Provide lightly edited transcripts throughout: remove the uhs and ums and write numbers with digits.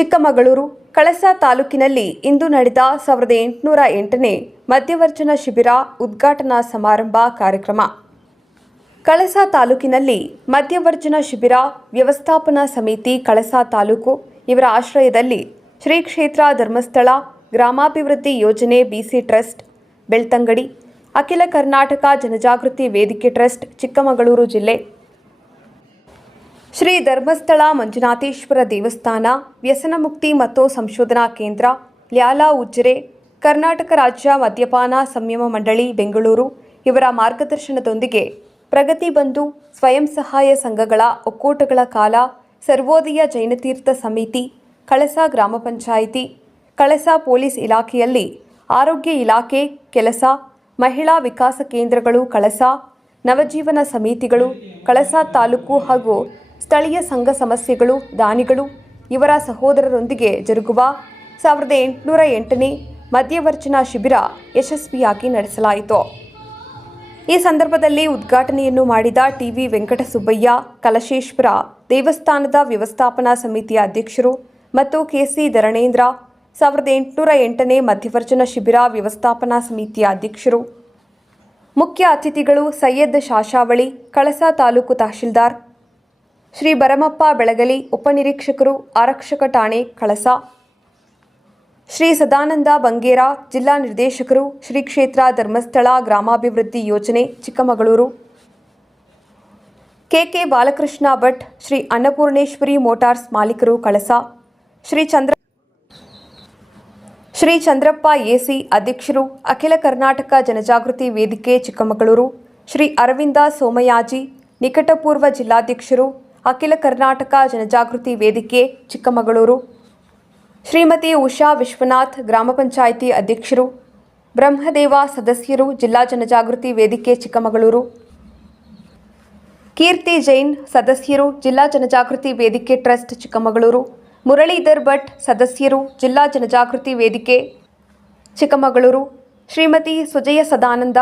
ಚಿಕ್ಕಮಗಳೂರು ಕಳಸಾ ತಾಲೂಕಿನಲ್ಲಿ ಇಂದು ನಡೆದ 1808ನೇ ಮಧ್ಯವರ್ಜನ ಶಿಬಿರ ಉದ್ಘಾಟನಾ ಸಮಾರಂಭ ಕಾರ್ಯಕ್ರಮ. ಕಳಸಾ ತಾಲೂಕಿನಲ್ಲಿ ಮಧ್ಯವರ್ಜನ ಶಿಬಿರ ವ್ಯವಸ್ಥಾಪನಾ ಸಮಿತಿ ಕಳಸಾ ತಾಲೂಕು ಇವರ ಆಶ್ರಯದಲ್ಲಿ ಶ್ರೀ ಕ್ಷೇತ್ರ ಧರ್ಮಸ್ಥಳ ಗ್ರಾಮಾಭಿವೃದ್ಧಿ ಯೋಜನೆ ಬಿಸಿ ಟ್ರಸ್ಟ್ ಬೆಳ್ತಂಗಡಿ, ಅಖಿಲ ಕರ್ನಾಟಕ ಜನಜಾಗೃತಿ ವೇದಿಕೆ ಟ್ರಸ್ಟ್ ಚಿಕ್ಕಮಗಳೂರು ಜಿಲ್ಲೆ, ಶ್ರೀ ಧರ್ಮಸ್ಥಳ ಮಂಜುನಾಥೇಶ್ವರ ದೇವಸ್ಥಾನ, ವ್ಯಸನ ಮುಕ್ತಿ ಮತ್ತು ಸಂಶೋಧನಾ ಕೇಂದ್ರ, ಲ್ಯಾಲಾ ಉಜ್ಜರೆ, ಕರ್ನಾಟಕ ರಾಜ್ಯ ಮದ್ಯಪಾನ ಸಂಯಮ ಮಂಡಳಿ ಬೆಂಗಳೂರು ಇವರ ಮಾರ್ಗದರ್ಶನದೊಂದಿಗೆ ಪ್ರಗತಿ ಬಂಧು ಸ್ವಯಂ ಸಹಾಯ ಸಂಘಗಳ ಒಕ್ಕೂಟಗಳ ಕಾಲ, ಸರ್ವೋದಯ ಜೈನತೀರ್ಥ ಸಮಿತಿ, ಕಳಸಾ ಗ್ರಾಮ ಪಂಚಾಯಿತಿ, ಕಳಸಾ ಪೊಲೀಸ್ ಇಲಾಖೆಯಲ್ಲಿ ಆರೋಗ್ಯ ಇಲಾಖೆ ಕೆಲಸ, ಮಹಿಳಾ ವಿಕಾಸ ಕೇಂದ್ರಗಳು ಕಳಸಾ, ನವಜೀವನ ಸಮಿತಿಗಳು ಕಳಸಾ ತಾಲೂಕು ಹಾಗೂ ಸ್ಥಳೀಯ ಸಂಘ ಸಮಸ್ಯೆಗಳು ದಾನಿಗಳು ಇವರ ಸಹೋದರರೊಂದಿಗೆ ಜರುಗುವ 1808ನೇ ಮಧ್ಯವರ್ಜನ ಶಿಬಿರ ಯಶಸ್ವಿಯಾಗಿ ನಡೆಸಲಾಯಿತು. ಈ ಸಂದರ್ಭದಲ್ಲಿ ಉದ್ಘಾಟನೆಯನ್ನು ಮಾಡಿದ ಟಿವಿ ವೆಂಕಟಸುಬ್ಬಯ್ಯ ಕಲಶೇಶ್ವರ ದೇವಸ್ಥಾನದ ವ್ಯವಸ್ಥಾಪನಾ ಸಮಿತಿಯ ಅಧ್ಯಕ್ಷರು ಮತ್ತು ಕೆಸಿ ಧರಣೇಂದ್ರ 1808ನೇ ಮಧ್ಯವರ್ಜನ ಶಿಬಿರ ವ್ಯವಸ್ಥಾಪನಾ ಸಮಿತಿಯ ಅಧ್ಯಕ್ಷರು. ಮುಖ್ಯ ಅತಿಥಿಗಳು ಸೈಯದ್ ಶಾಶಾವಳಿ ಕಳಸಾ ತಾಲೂಕು ತಹಶೀಲ್ದಾರ್, ಶ್ರೀ ಭರಮಪ್ಪ ಬೆಳಗಲಿ ಉಪನಿರೀಕ್ಷಕರು ಆರಕ್ಷಕ ಠಾಣೆ ಕಳಸಾ, ಶ್ರೀ ಸದಾನಂದ ಬಂಗೇರ ಜಿಲ್ಲಾ ನಿರ್ದೇಶಕರು ಶ್ರೀ ಕ್ಷೇತ್ರ ಧರ್ಮಸ್ಥಳ ಗ್ರಾಮಾಭಿವೃದ್ಧಿ ಯೋಜನೆ ಚಿಕ್ಕಮಗಳೂರು, ಕೆಕೆ ಬಾಲಕೃಷ್ಣ ಭಟ್ ಶ್ರೀ ಅನ್ನಪೂರ್ಣೇಶ್ವರಿ ಮೋಟಾರ್ಸ್ ಮಾಲೀಕರು ಕಳಸಾ, ಶ್ರೀ ಚಂದ್ರಪ್ಪ ಎಸಿ ಅಧ್ಯಕ್ಷರು ಅಖಿಲ ಕರ್ನಾಟಕ ಜನಜಾಗೃತಿ ವೇದಿಕೆ ಚಿಕ್ಕಮಗಳೂರು, ಶ್ರೀ ಅರವಿಂದ ಸೋಮಯಾಜಿ ನಿಕಟಪೂರ್ವ ಜಿಲ್ಲಾಧ್ಯಕ್ಷರು ಅಖಿಲ ಕರ್ನಾಟಕ ಜನಜಾಗೃತಿ ವೇದಿಕೆ ಚಿಕ್ಕಮಗಳೂರು, ಶ್ರೀಮತಿ ಉಷಾ ವಿಶ್ವನಾಥ್ ಗ್ರಾಮ ಪಂಚಾಯಿತಿ ಅಧ್ಯಕ್ಷರು, ಬ್ರಹ್ಮದೇವ ಸದಸ್ಯರು ಜಿಲ್ಲಾ ಜನಜಾಗೃತಿ ವೇದಿಕೆ ಚಿಕ್ಕಮಗಳೂರು, ಕೀರ್ತಿ ಜೈನ್ ಸದಸ್ಯರು ಜಿಲ್ಲಾ ಜನಜಾಗೃತಿ ವೇದಿಕೆ ಟ್ರಸ್ಟ್ ಚಿಕ್ಕಮಗಳೂರು, ಮುರಳೀಧರ್ ಭಟ್ ಸದಸ್ಯರು ಜಿಲ್ಲಾ ಜನಜಾಗೃತಿ ವೇದಿಕೆ ಚಿಕ್ಕಮಗಳೂರು, ಶ್ರೀಮತಿ ಸುಜಯ ಸದಾನಂದ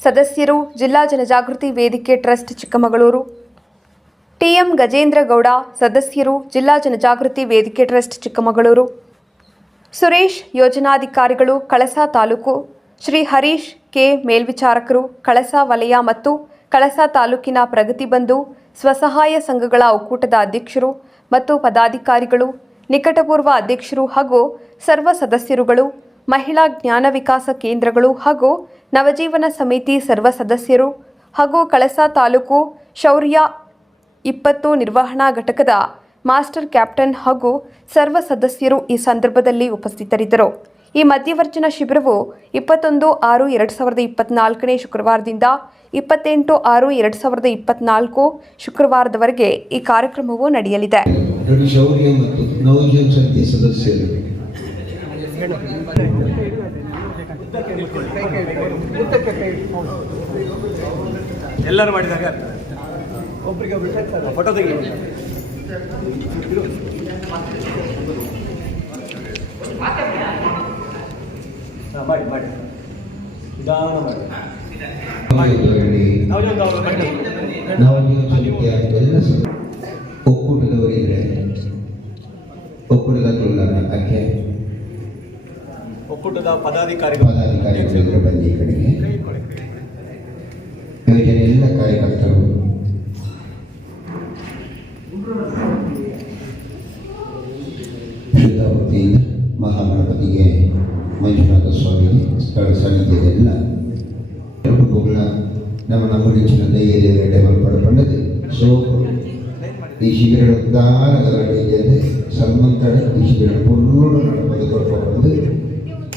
ಸದಸ್ಯರು ಜಿಲ್ಲಾ ಜನಜಾಗೃತಿ ವೇದಿಕೆ ಟ್ರಸ್ಟ್ ಚಿಕ್ಕಮಗಳೂರು, ಟಿಎಂ ಗಜೇಂದ್ರ ಗೌಡ ಸದಸ್ಯರು ಜಿಲ್ಲಾ ಜನಜಾಗೃತಿ ವೇದಿಕೆ ಟ್ರಸ್ಟ್ ಚಿಕ್ಕಮಗಳೂರು, ಸುರೇಶ್ ಯೋಜನಾಧಿಕಾರಿಗಳು ಕಳಸಾ ತಾಲೂಕು, ಶ್ರೀ ಹರೀಶ್ ಕೆ ಮೇಲ್ವಿಚಾರಕರು ಕಳಸಾ ವಲಯ ಮತ್ತು ಕಳಸಾ ತಾಲೂಕಿನ ಪ್ರಗತಿ ಬಂಧು ಸ್ವಸಹಾಯ ಸಂಘಗಳ ಒಕ್ಕೂಟದ ಅಧ್ಯಕ್ಷರು ಮತ್ತು ಪದಾಧಿಕಾರಿಗಳು, ನಿಕಟಪೂರ್ವ ಅಧ್ಯಕ್ಷರು ಹಾಗೂ ಸರ್ವ ಸದಸ್ಯರುಗಳು, ಮಹಿಳಾ ಜ್ಞಾನ ವಿಕಾಸ ಕೇಂದ್ರಗಳು ಹಾಗೂ ನವಜೀವನ ಸಮಿತಿ ಸರ್ವ ಸದಸ್ಯರು ಹಾಗೂ ಕಳಸಾ ತಾಲೂಕು ಶೌರ್ಯ 20 ನಿರ್ವಹಣಾ ಘಟಕದ ಮಾಸ್ಟರ್ ಕ್ಯಾಪ್ಟನ್ ಹಾಗೂ ಸರ್ವ ಸದಸ್ಯರು ಈ ಸಂದರ್ಭದಲ್ಲಿ ಉಪಸ್ಥಿತರಿದ್ದರು. ಈ ಮಧ್ಯವರ್ಜನ ಶಿಬಿರವು 21/6/2024 ಶುಕ್ರವಾರದಿಂದ 28/6/2024 ಶುಕ್ರವಾರದವರೆಗೆ ಈ ಕಾರ್ಯಕ್ರಮವು ನಡೆಯಲಿದೆ. ಎಲ್ಲರೂ ಮಾಡಿದಾಗ ಒಬ್ಬರಿಗೆ ಫೋಟೋ ತೆಗಿ ಮಾಡಿ ಮಾಡಿ ನಿಧಾನ ಮಾಡಿ ಒಕ್ಕೂಟದವರಿದ್ರೆ ಒಕ್ಕೂಟದ ಅಕ್ಕೆ ಒಕ್ಕೂಟದ ಪದಾಧಿಕಾರಿಗಳು ಬಂದಿ ಕಡೆಗೆ ಯೋಜನೆ ಎಲ್ಲ ಕಾರ್ಯಕರ್ತರು ಶುದ್ಧ ಭಕ್ತಿಯಿಂದ ಮಹಾಗಣಪತಿಗೆ ಮಂಜುನಾಥ ಸ್ವಾಮಿಗೆ ಸ್ಥಳ ಸನ್ನಿಧಿಯೆಲ್ಲ ಕುಟುಂಬಗಳ ನಮ್ಮ ಹೆಚ್ಚಿನ ಧೈರ್ಯ ಡೆವಲಪ್ ಪಡ್ಕೊಂಡದ್ದು. ಸೊ ಈ ಶಿಬಿರ ದಾನಗಳಿದೆ ಸಂಬಂಧ ಈ ಶಿಬಿರ ಪೂರ್ಣ ನಡೆದು ಕೊಡ್ಕೊಂಡು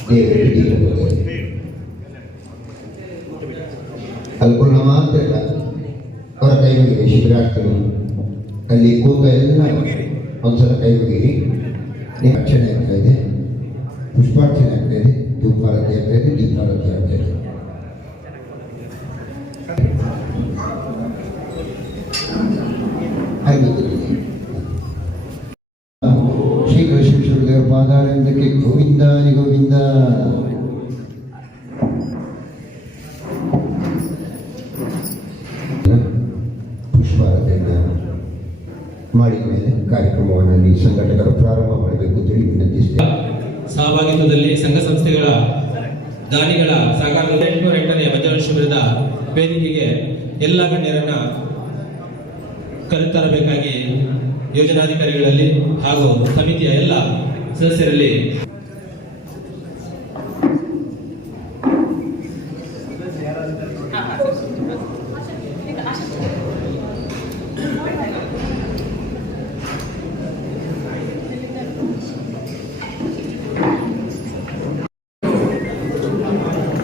ದೇವರಿಗೆ ಅಲ್ಕೊಳ್ಳ ಮಾತ್ರ ಇಲ್ಲ. ಅವರ ಕೈ ಮುಗಿರಿ ಶಿಬಿರಾರ್ಥಿಗಳು ಅಲ್ಲಿ ಕೂತ ಎಲ್ಲ ಒಂದ್ಸಲ ಕೈ ಮುಗಿರಿ. ಅರ್ಚನೆ ಆಗ್ತಾ ಇದೆ, ಪುಷ್ಪಾರ್ಚನೆ ಆಗ್ತಾ ಇದೆ, ಧೂಪಾರತಿ ಆಗ್ತಾ ಇದೆ, ದೀಪಾರತಿ ಆಗ್ತಾ ಇದೆ. ಶ್ರೀ ಕೃಷ್ಣೇಶ್ವರ ದೇವರ ಪಾದಾರವಿಂದಕ್ಕೆ ಗೋವಿಂದಾನಿ ಗೋವಿಂದ. ಪುಷ್ಪಾರತಿಯನ್ನು ಮಾಡಿದ ಮೇಲೆ ಕಾರ್ಯಕ್ರಮವನ್ನು ಅಲ್ಲಿ ಸಂಘಟಕರು ಪ್ರಾರಂಭ ಮಾಡಬೇಕು ಅಂತೇಳಿ ವಿನಂತಿಸ್ತೇವೆ. ಸಹಭಾಗಿತ್ವದಲ್ಲಿ ಸಂಘ ಸಂಸ್ಥೆಗಳ ದಾನಿಗಳ ಸಹಕಾರ 808ನೇ ಬಜರಂಗ ಶಿಬಿರದ ವೇದಿಕೆಗೆ ಎಲ್ಲ ಗಣ್ಯರನ್ನ ಕರೆತರಬೇಕಾಗಿ ಯೋಜನಾಧಿಕಾರಿಗಳಲ್ಲಿ ಹಾಗೂ ಸಮಿತಿಯ ಎಲ್ಲ ಸದಸ್ಯರಲ್ಲಿ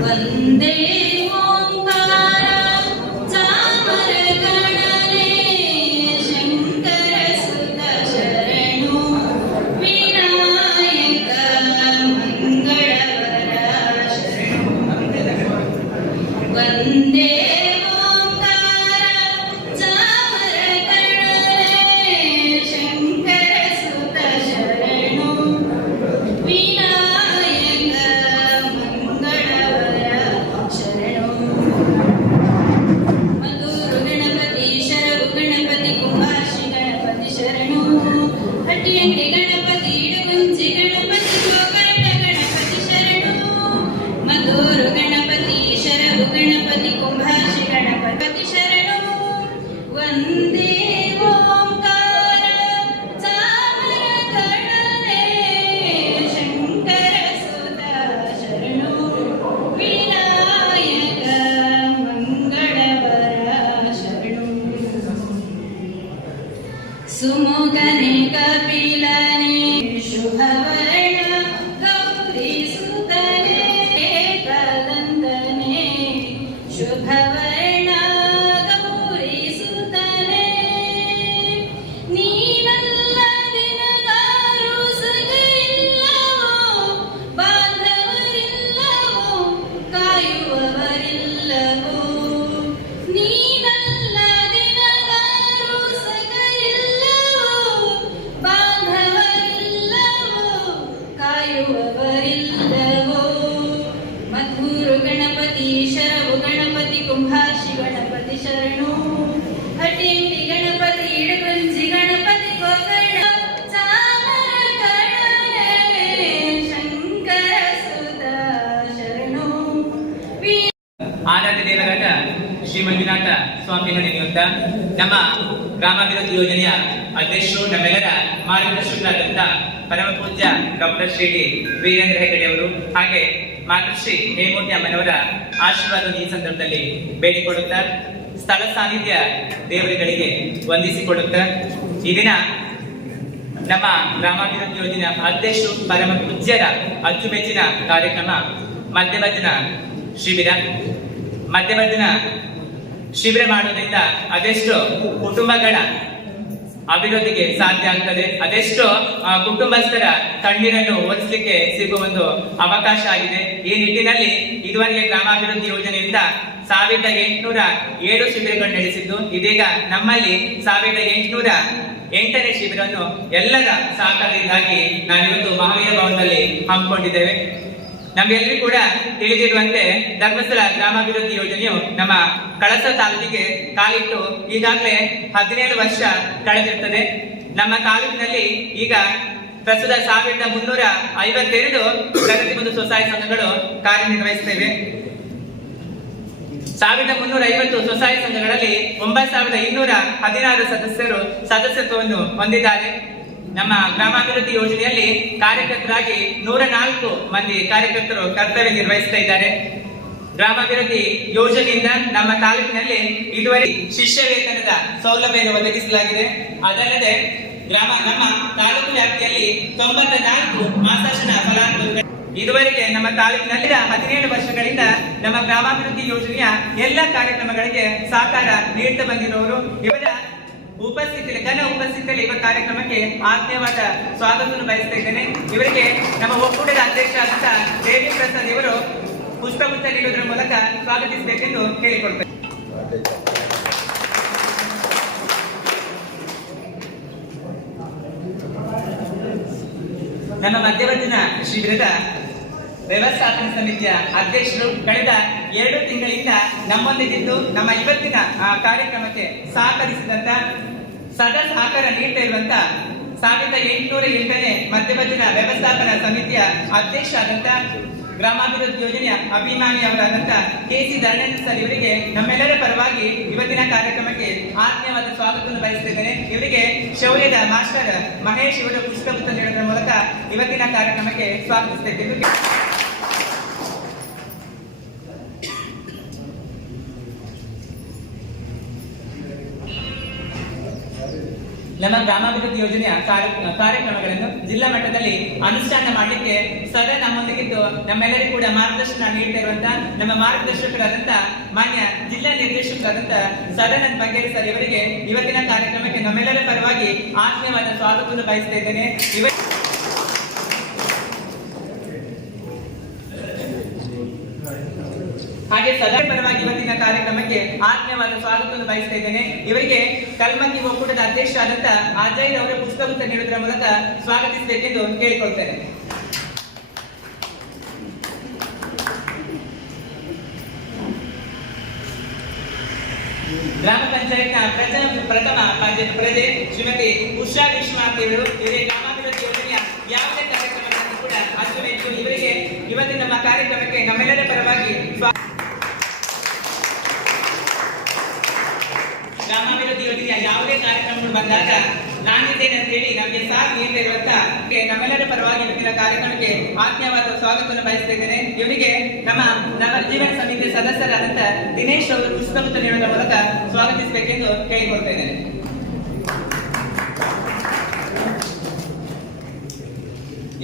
ವಂದೇ ಓಂಕಾರ ಚಾಮರ ಗಣನೆ ಶಂಕರ ಸುತ ಶರಣು ವಿನಾಯಕ ಮಂಗಳವರ ಶರಣು ವಂದೇ ಓಂಕಾರ ಚಾಮರ ಗಣನೆ ಶಂಕರ ಸುತ ಶರಣು ವಿನಾಯಕ ಮಂಗಳವರ ಶರಣು ಮಧುರು ಗಣಪತಿ ಶರವು ಗಣಪತಿ ಕುಂಭಾಷಿ ಗಣಪತಿ ಶರಣು ಹಟ್ಟಿಯಂಗಡಿ ಗಣಪತಿ ಇಡಗುಂಜಿ ಗಣಪತಿ ಗೋಕರ್ಣ ಗಣಪತಿ ಶರಣು ಮಧುರು ಗಣಪತಿ ಶರವು ಗಣಪತಿ ಕುಂಭಾಷಿ ಗಣಪತಿ ಶರಣು ವಂದೇ ಓಂಕಾರ ಚಾಮರ ಗಣನೆ ಶಂಕರ ಸುತ ಶರಣು ವಿನಾಯಕ ಮಂಗಳವರ ಶರಣು ಸುಮುಖನೆ ಕಪಿಲನೆ ಶುಭವರ್ಣ ಗೌರಿ ಸುತನೆ ಏಕದಂತನೆ ಶುಭವರ್ಣ ಗೌರಿ ಸುತನೆ ನೀನಲ್ಲದಿನಗಾರು ಸಗರಿಲ್ಲವೋ ಬಾಂಧವರಿಲ್ಲವೋ ಕಾಯುವವರಿಲ್ಲವೋ ನೀನಲ್ಲದಿನಗಾರು ಸಗರಿಲ್ಲವೋ ಬಾಂಧವರಿಲ್ಲವೋ ಕಾಯುವವರಿಲ್ಲವೋ ಮಧುರು ಗಣಪತಿ ಶರವು ಗಣಪತಿ ಕುಂಭಾಷಿ ಗಣಪತಿ ಶರಣು ಹಟ್ಟಿಂಡಿ ಗಣಪತಿ ಇಡಗುಂಜಿ ಗಣಪತಿ ಗೋಕರ್ಣ ಚಾಮರ ಗಣನೆ ಶಂಕರ ಸುತ ಶರಣು ಆರಾಧ್ಯ ದೇವರಾದ ಶ್ರೀ ಮಂಜುನಾಥ ಸ್ವಾಮಿಗಳ ನಿಮಿತ್ತ ನಮ್ಮ ಗ್ರಾಮಾಭಿವೃದ್ಧಿ ಯೋಜನೆಯ ಅಧ್ಯಕ್ಷರು ನಮ್ಮೆಲ್ಲರ ಮಾರ್ಗದರ್ಶಕರಾದಂಥ ಪರಮ ಪೂಜ್ಯ ಡಾಕ್ಟರ್ ಶ್ರೀ ವೀರೇಂದ್ರ ಹೆಗಡೆ ಅವರು ಹಾಗೆ ಮಾತೃಶ್ರೀ ಹೇಮೂರ್ತಿ ಅಮ್ಮನವರ ಆಶೀರ್ವಾದವನ್ನು ಈ ಸಂದರ್ಭದಲ್ಲಿ ಬೇಡಿಕೊಳ್ಳುತ್ತಾ ಸ್ಥಳ ಸಾನ್ನಿಧ್ಯ ದೇವರುಗಳಿಗೆ ವಂದಿಸಿಕೊಳ್ಳುತ್ತಾ ಈ ದಿನ ನಮ್ಮ ಗ್ರಾಮಾಭಿವೃದ್ಧಿ ಯೋಜನೆಯ ಅಧ್ಯಕ್ಷರು ಪರಮ ಪೂಜ್ಯರ ಅಚ್ಚುಮೆಚ್ಚಿನ ಕಾರ್ಯಕ್ರಮ ಮಧ್ಯಭಜನ ಶಿಬಿರ. ಮಧ್ಯಭಜನ ಶಿಬಿರ ಮಾಡುವುದರಿಂದ ಅದೆಷ್ಟು ಕುಟುಂಬಗಳ ಅಭಿವೃದ್ಧಿಗೆ ಸಾಧ್ಯ ಆಗ್ತದೆ, ಅದೆಷ್ಟು ಕುಟುಂಬಸ್ಥರ ಕಣ್ಣೀರನ್ನು ಒರೆಸಲಿಕ್ಕೆ ಸಿಗುವ ಒಂದು ಅವಕಾಶ ಆಗಿದೆ. ಈ ನಿಟ್ಟಿನಲ್ಲಿ ಇದುವರೆಗೆ ಗ್ರಾಮಾಭಿವೃದ್ಧಿ ಯೋಜನೆಯಿಂದ 1807 ಶಿಬಿರಗಳು ನಡೆಸಿದ್ದು, ಇದೀಗ ನಮ್ಮಲ್ಲಿ 1808ನೇ ಶಿಬಿರವನ್ನು ಎಲ್ಲರ ಸಹಕಾರದಿಂದಾಗಿ ನಾವಿವತ್ತು ಮಹಾವೀರ ಭವನದಲ್ಲಿ ಹಮ್ಮಿಕೊಂಡಿದ್ದೇವೆ. ನಮ್ಗೆಲ್ಲರಿಗೂ ಕೂಡ ತಿಳಿದಿರುವಂತೆ ಧರ್ಮಸ್ಥಳ ಗ್ರಾಮಾಭಿವೃದ್ಧಿ ಯೋಜನೆಯು ನಮ್ಮ ಕಳಸ ತಾಲೂಕಿಗೆ ಕಾಲಿಟ್ಟು ಈಗಾಗಲೇ 17 ವರ್ಷ ಕಳೆದಿರ್ತದೆ. ನಮ್ಮ ತಾಲೂಕಿನಲ್ಲಿ ಈಗ ಪ್ರಸ್ತುತ 1352 ಪ್ರಗತಿ ಬಂಧು ಸ್ವಸಹಾಯ ಸಂಘಗಳು ಕಾರ್ಯನಿರ್ವಹಿಸುತ್ತವೆ. 1350 ಸ್ವಸಹಾಯ ಸಂಘಗಳಲ್ಲಿ 9216 ಸದಸ್ಯರು ಸದಸ್ಯತ್ವವನ್ನು ಹೊಂದಿದ್ದಾರೆ. ನಮ್ಮ ಗ್ರಾಮಾಭಿವೃದ್ಧಿ ಯೋಜನೆಯಲ್ಲಿ ಕಾರ್ಯಕರ್ತರಾಗಿ 104 ಮಂದಿ ಕಾರ್ಯಕರ್ತರು ಕರ್ತವ್ಯ ನಿರ್ವಹಿಸ್ತಾ ಇದ್ದಾರೆ. ಗ್ರಾಮಾಭಿವೃದ್ಧಿ ಯೋಜನೆಯಿಂದ ನಮ್ಮ ತಾಲೂಕಿನಲ್ಲಿ ಇದುವರೆಗೆ ಶಿಷ್ಯ ವೇತನದ ಸೌಲಭ್ಯವನ್ನು ಒದಗಿಸಲಾಗಿದೆ. ಅದಲ್ಲದೆ ನಮ್ಮ ತಾಲೂಕು ವ್ಯಾಪ್ತಿಯಲ್ಲಿ 94 ಮಾಸಾಶನ ಫಲಾನುಭವಿಗಳು ಇದುವರೆಗೆ ನಮ್ಮ ತಾಲೂಕಿನಲ್ಲಿ 17 ವರ್ಷಗಳಿಂದ ನಮ್ಮ ಗ್ರಾಮಾಭಿವೃದ್ಧಿ ಯೋಜನೆಯ ಎಲ್ಲ ಕಾರ್ಯಕ್ರಮಗಳಿಗೆ ಸಹಕಾರ ನೀಡುತ್ತಾ ಬಂದಿರುವವರು. ಇವರ ಉಪಸ್ಥಿತಿಯಲ್ಲಿ ಘನ ಉಪಸ್ಥಿತಿಯಲ್ಲಿ ಇವರ ಕಾರ್ಯಕ್ರಮಕ್ಕೆ ಆತ್ಮೀಯವಾದ ಸ್ವಾಗತವನ್ನು ಬಯಸ್ತಾ ಇದ್ದೇನೆ. ಇವರಿಗೆ ನಮ್ಮ ಒಕ್ಕೂಟದ ಅಧ್ಯಕ್ಷರಾದಂತಹ ದೇವಿ ಪ್ರಸಾದ್ ಇವರು ಪುಷ್ಪಗುಚ್ಛ ನೀಡುವುದರ ಮೂಲಕ ಸ್ವಾಗತಿಸಬೇಕೆಂದು ಕೇಳಿಕೊಳ್ತೇನೆ. ನಮ್ಮ ಮಧ್ಯಭಜನ ಶಿಬಿರದ ವ್ಯವಸ್ಥಾಪನಾ ಸಮಿತಿಯ ಅಧ್ಯಕ್ಷರು ಕಳೆದ 2 ತಿಂಗಳಿಂದ ನಮ್ಮೊಂದಿಗಿದ್ದು ನಮ್ಮ ಇವತ್ತಿನ ಕಾರ್ಯಕ್ರಮಕ್ಕೆ ಸಹಕರಿಸಿದಂತ ಸದಾ ಸಹಕಾರ ನೀಡ್ತಾ ಇರುವಂತ 1808ನೇ ಮಧ್ಯಭಜನ ವ್ಯವಸ್ಥಾಪನಾ ಸಮಿತಿಯ ಅಧ್ಯಕ್ಷ ಆದಂತ ಗ್ರಾಮಾಭಿವೃದ್ಧಿ ಯೋಜನೆಯ ಅಭಿಮಾನಿಯವರಾದಂತ KC ಧರ್ಮೇಂದ್ರ ಸರ್ ಇವರಿಗೆ ನಮ್ಮೆಲ್ಲರ ಪರವಾಗಿ ಇವತ್ತಿನ ಕಾರ್ಯಕ್ರಮಕ್ಕೆ ಆತ್ಮೀಯವಾದ ಸ್ವಾಗತವನ್ನು ಬಯಸುತ್ತಿದ್ದೇನೆ. ಇವರಿಗೆ ಶೌರ್ಯದ ಮಾಸ್ಟರ್ ಮಹೇಶ್ ಇವರು ಪುಷ್ಪಗುಚ್ಛ ನೀಡುವುದರ ಮೂಲಕ ಇವತ್ತಿನ ಕಾರ್ಯಕ್ರಮಕ್ಕೆ ಸ್ವಾಗತಿಸುತ್ತೇವೆ. ನಮ್ಮ ಗ್ರಾಮಾಭಿವೃದ್ಧಿ ಯೋಜನೆಯ ಕಾರ್ಯಕ್ರಮಗಳನ್ನು ಜಿಲ್ಲಾ ಮಟ್ಟದಲ್ಲಿ ಅನುಷ್ಠಾನ ಮಾಡಲಿಕ್ಕೆ ಸದಾ ನಮ್ಮೊಂದಿಗಿದ್ದು ನಮ್ಮೆಲ್ಲರಿಗೂ ಕೂಡ ಮಾರ್ಗದರ್ಶನ ನೀಡ್ತಾ ಇರುವಂತಹ ನಮ್ಮ ಮಾರ್ಗದರ್ಶಕರಾದಂತ ಮಾನ್ಯ ಜಿಲ್ಲಾ ನಿರ್ದೇಶಕರಾದಂತ ಸದಾನಂದ ಬಂಗೇರಿ ಸರ್ ಇವರಿಗೆ ಇವತ್ತಿನ ಕಾರ್ಯಕ್ರಮಕ್ಕೆ ನಮ್ಮೆಲ್ಲರ ಪರವಾಗಿ ಆತ್ಮೀಯವಾದ ಸ್ವಾಗತವನ್ನು ಬಯಸ್ತಾ ಇದ್ದೇನೆ. ಹಾಗೆ ಸದಾ ಪರವಾಗಿ ಇವತ್ತಿನ ಕಾರ್ಯಕ್ರಮಕ್ಕೆ ಆತ್ಮೀಯವಾದ ಸ್ವಾಗತವನ್ನು ಬಯಸ್ತಾ ಇದ್ದೇನೆ. ಇವರಿಗೆ ಕಲ್ಮಕ್ಕಿ ಒಕ್ಕೂಟದ ಅಧ್ಯಕ್ಷರಾದಂತ ಅಜಯ್ ಅವರ ಪುಷ್ಪಗುಚ್ಛ ನೀಡುವುದರ ಮೂಲಕ ಸ್ವಾಗತಿಸಬೇಕೆಂದು ಕೇಳಿಕೊಳ್ತೇನೆ. ಗ್ರಾಮ ಪಂಚಾಯತ್ನ ಪ್ರಥಮ ಪ್ರಜೆ ಶ್ರೀಮತಿ ಉಷಾ ವಿಶ್ವನಾಥ್ ಇವರು ಇವರಿಗೆ ಗ್ರಾಮಾಭಿವೃದ್ಧಿ ಯೋಜನೆಯ ಯಾವುದೇ ಕಾರ್ಯಕ್ರಮಗಳನ್ನು ಕೂಡ ಅಚ್ಚುಮೆಚ್ಚು. ಇವರಿಗೆ ಇವತ್ತಿನ ನಮ್ಮ ಕಾರ್ಯಕ್ರಮಕ್ಕೆ ನಮ್ಮೆಲ್ಲರ ಪರವಾಗಿ ಗ್ರಾಮಾಭಿವೃದ್ಧಿ ಯೋಜನೆಯ ಯಾವುದೇ ಕಾರ್ಯಕ್ರಮಗಳು ಬಂದಾಗ ನಾನಿದ್ದೇನೆ ಅಂತ ಹೇಳಿ ನಮಗೆ ಸಾಥ್ ನೀಡ್ತಾ ಇರುವಂತ ನಮ್ಮೆಲ್ಲರ ಪರವಾಗಿ ಇವತ್ತಿನ ಕಾರ್ಯಕ್ರಮಕ್ಕೆ ಆತ್ಮೀಯವಾದ ಸ್ವಾಗತವನ್ನು ಬಯಸ್ತಾ ಇದ್ದೇನೆ. ಇವರಿಗೆ ನಮ್ಮ ನವಜೀವನ ಸಮಿತಿ ಸದಸ್ಯರಾದಂತ ದಿನೇಶ್ ಅವರು ಪುಷ್ಪಗುಚ್ಛ ನೀಡುವುದರ ಮೂಲಕ ಸ್ವಾಗತಿಸಬೇಕೆಂದು ಕೇಳಿಕೊಳ್ತಾ ಇದ್ದೇನೆ.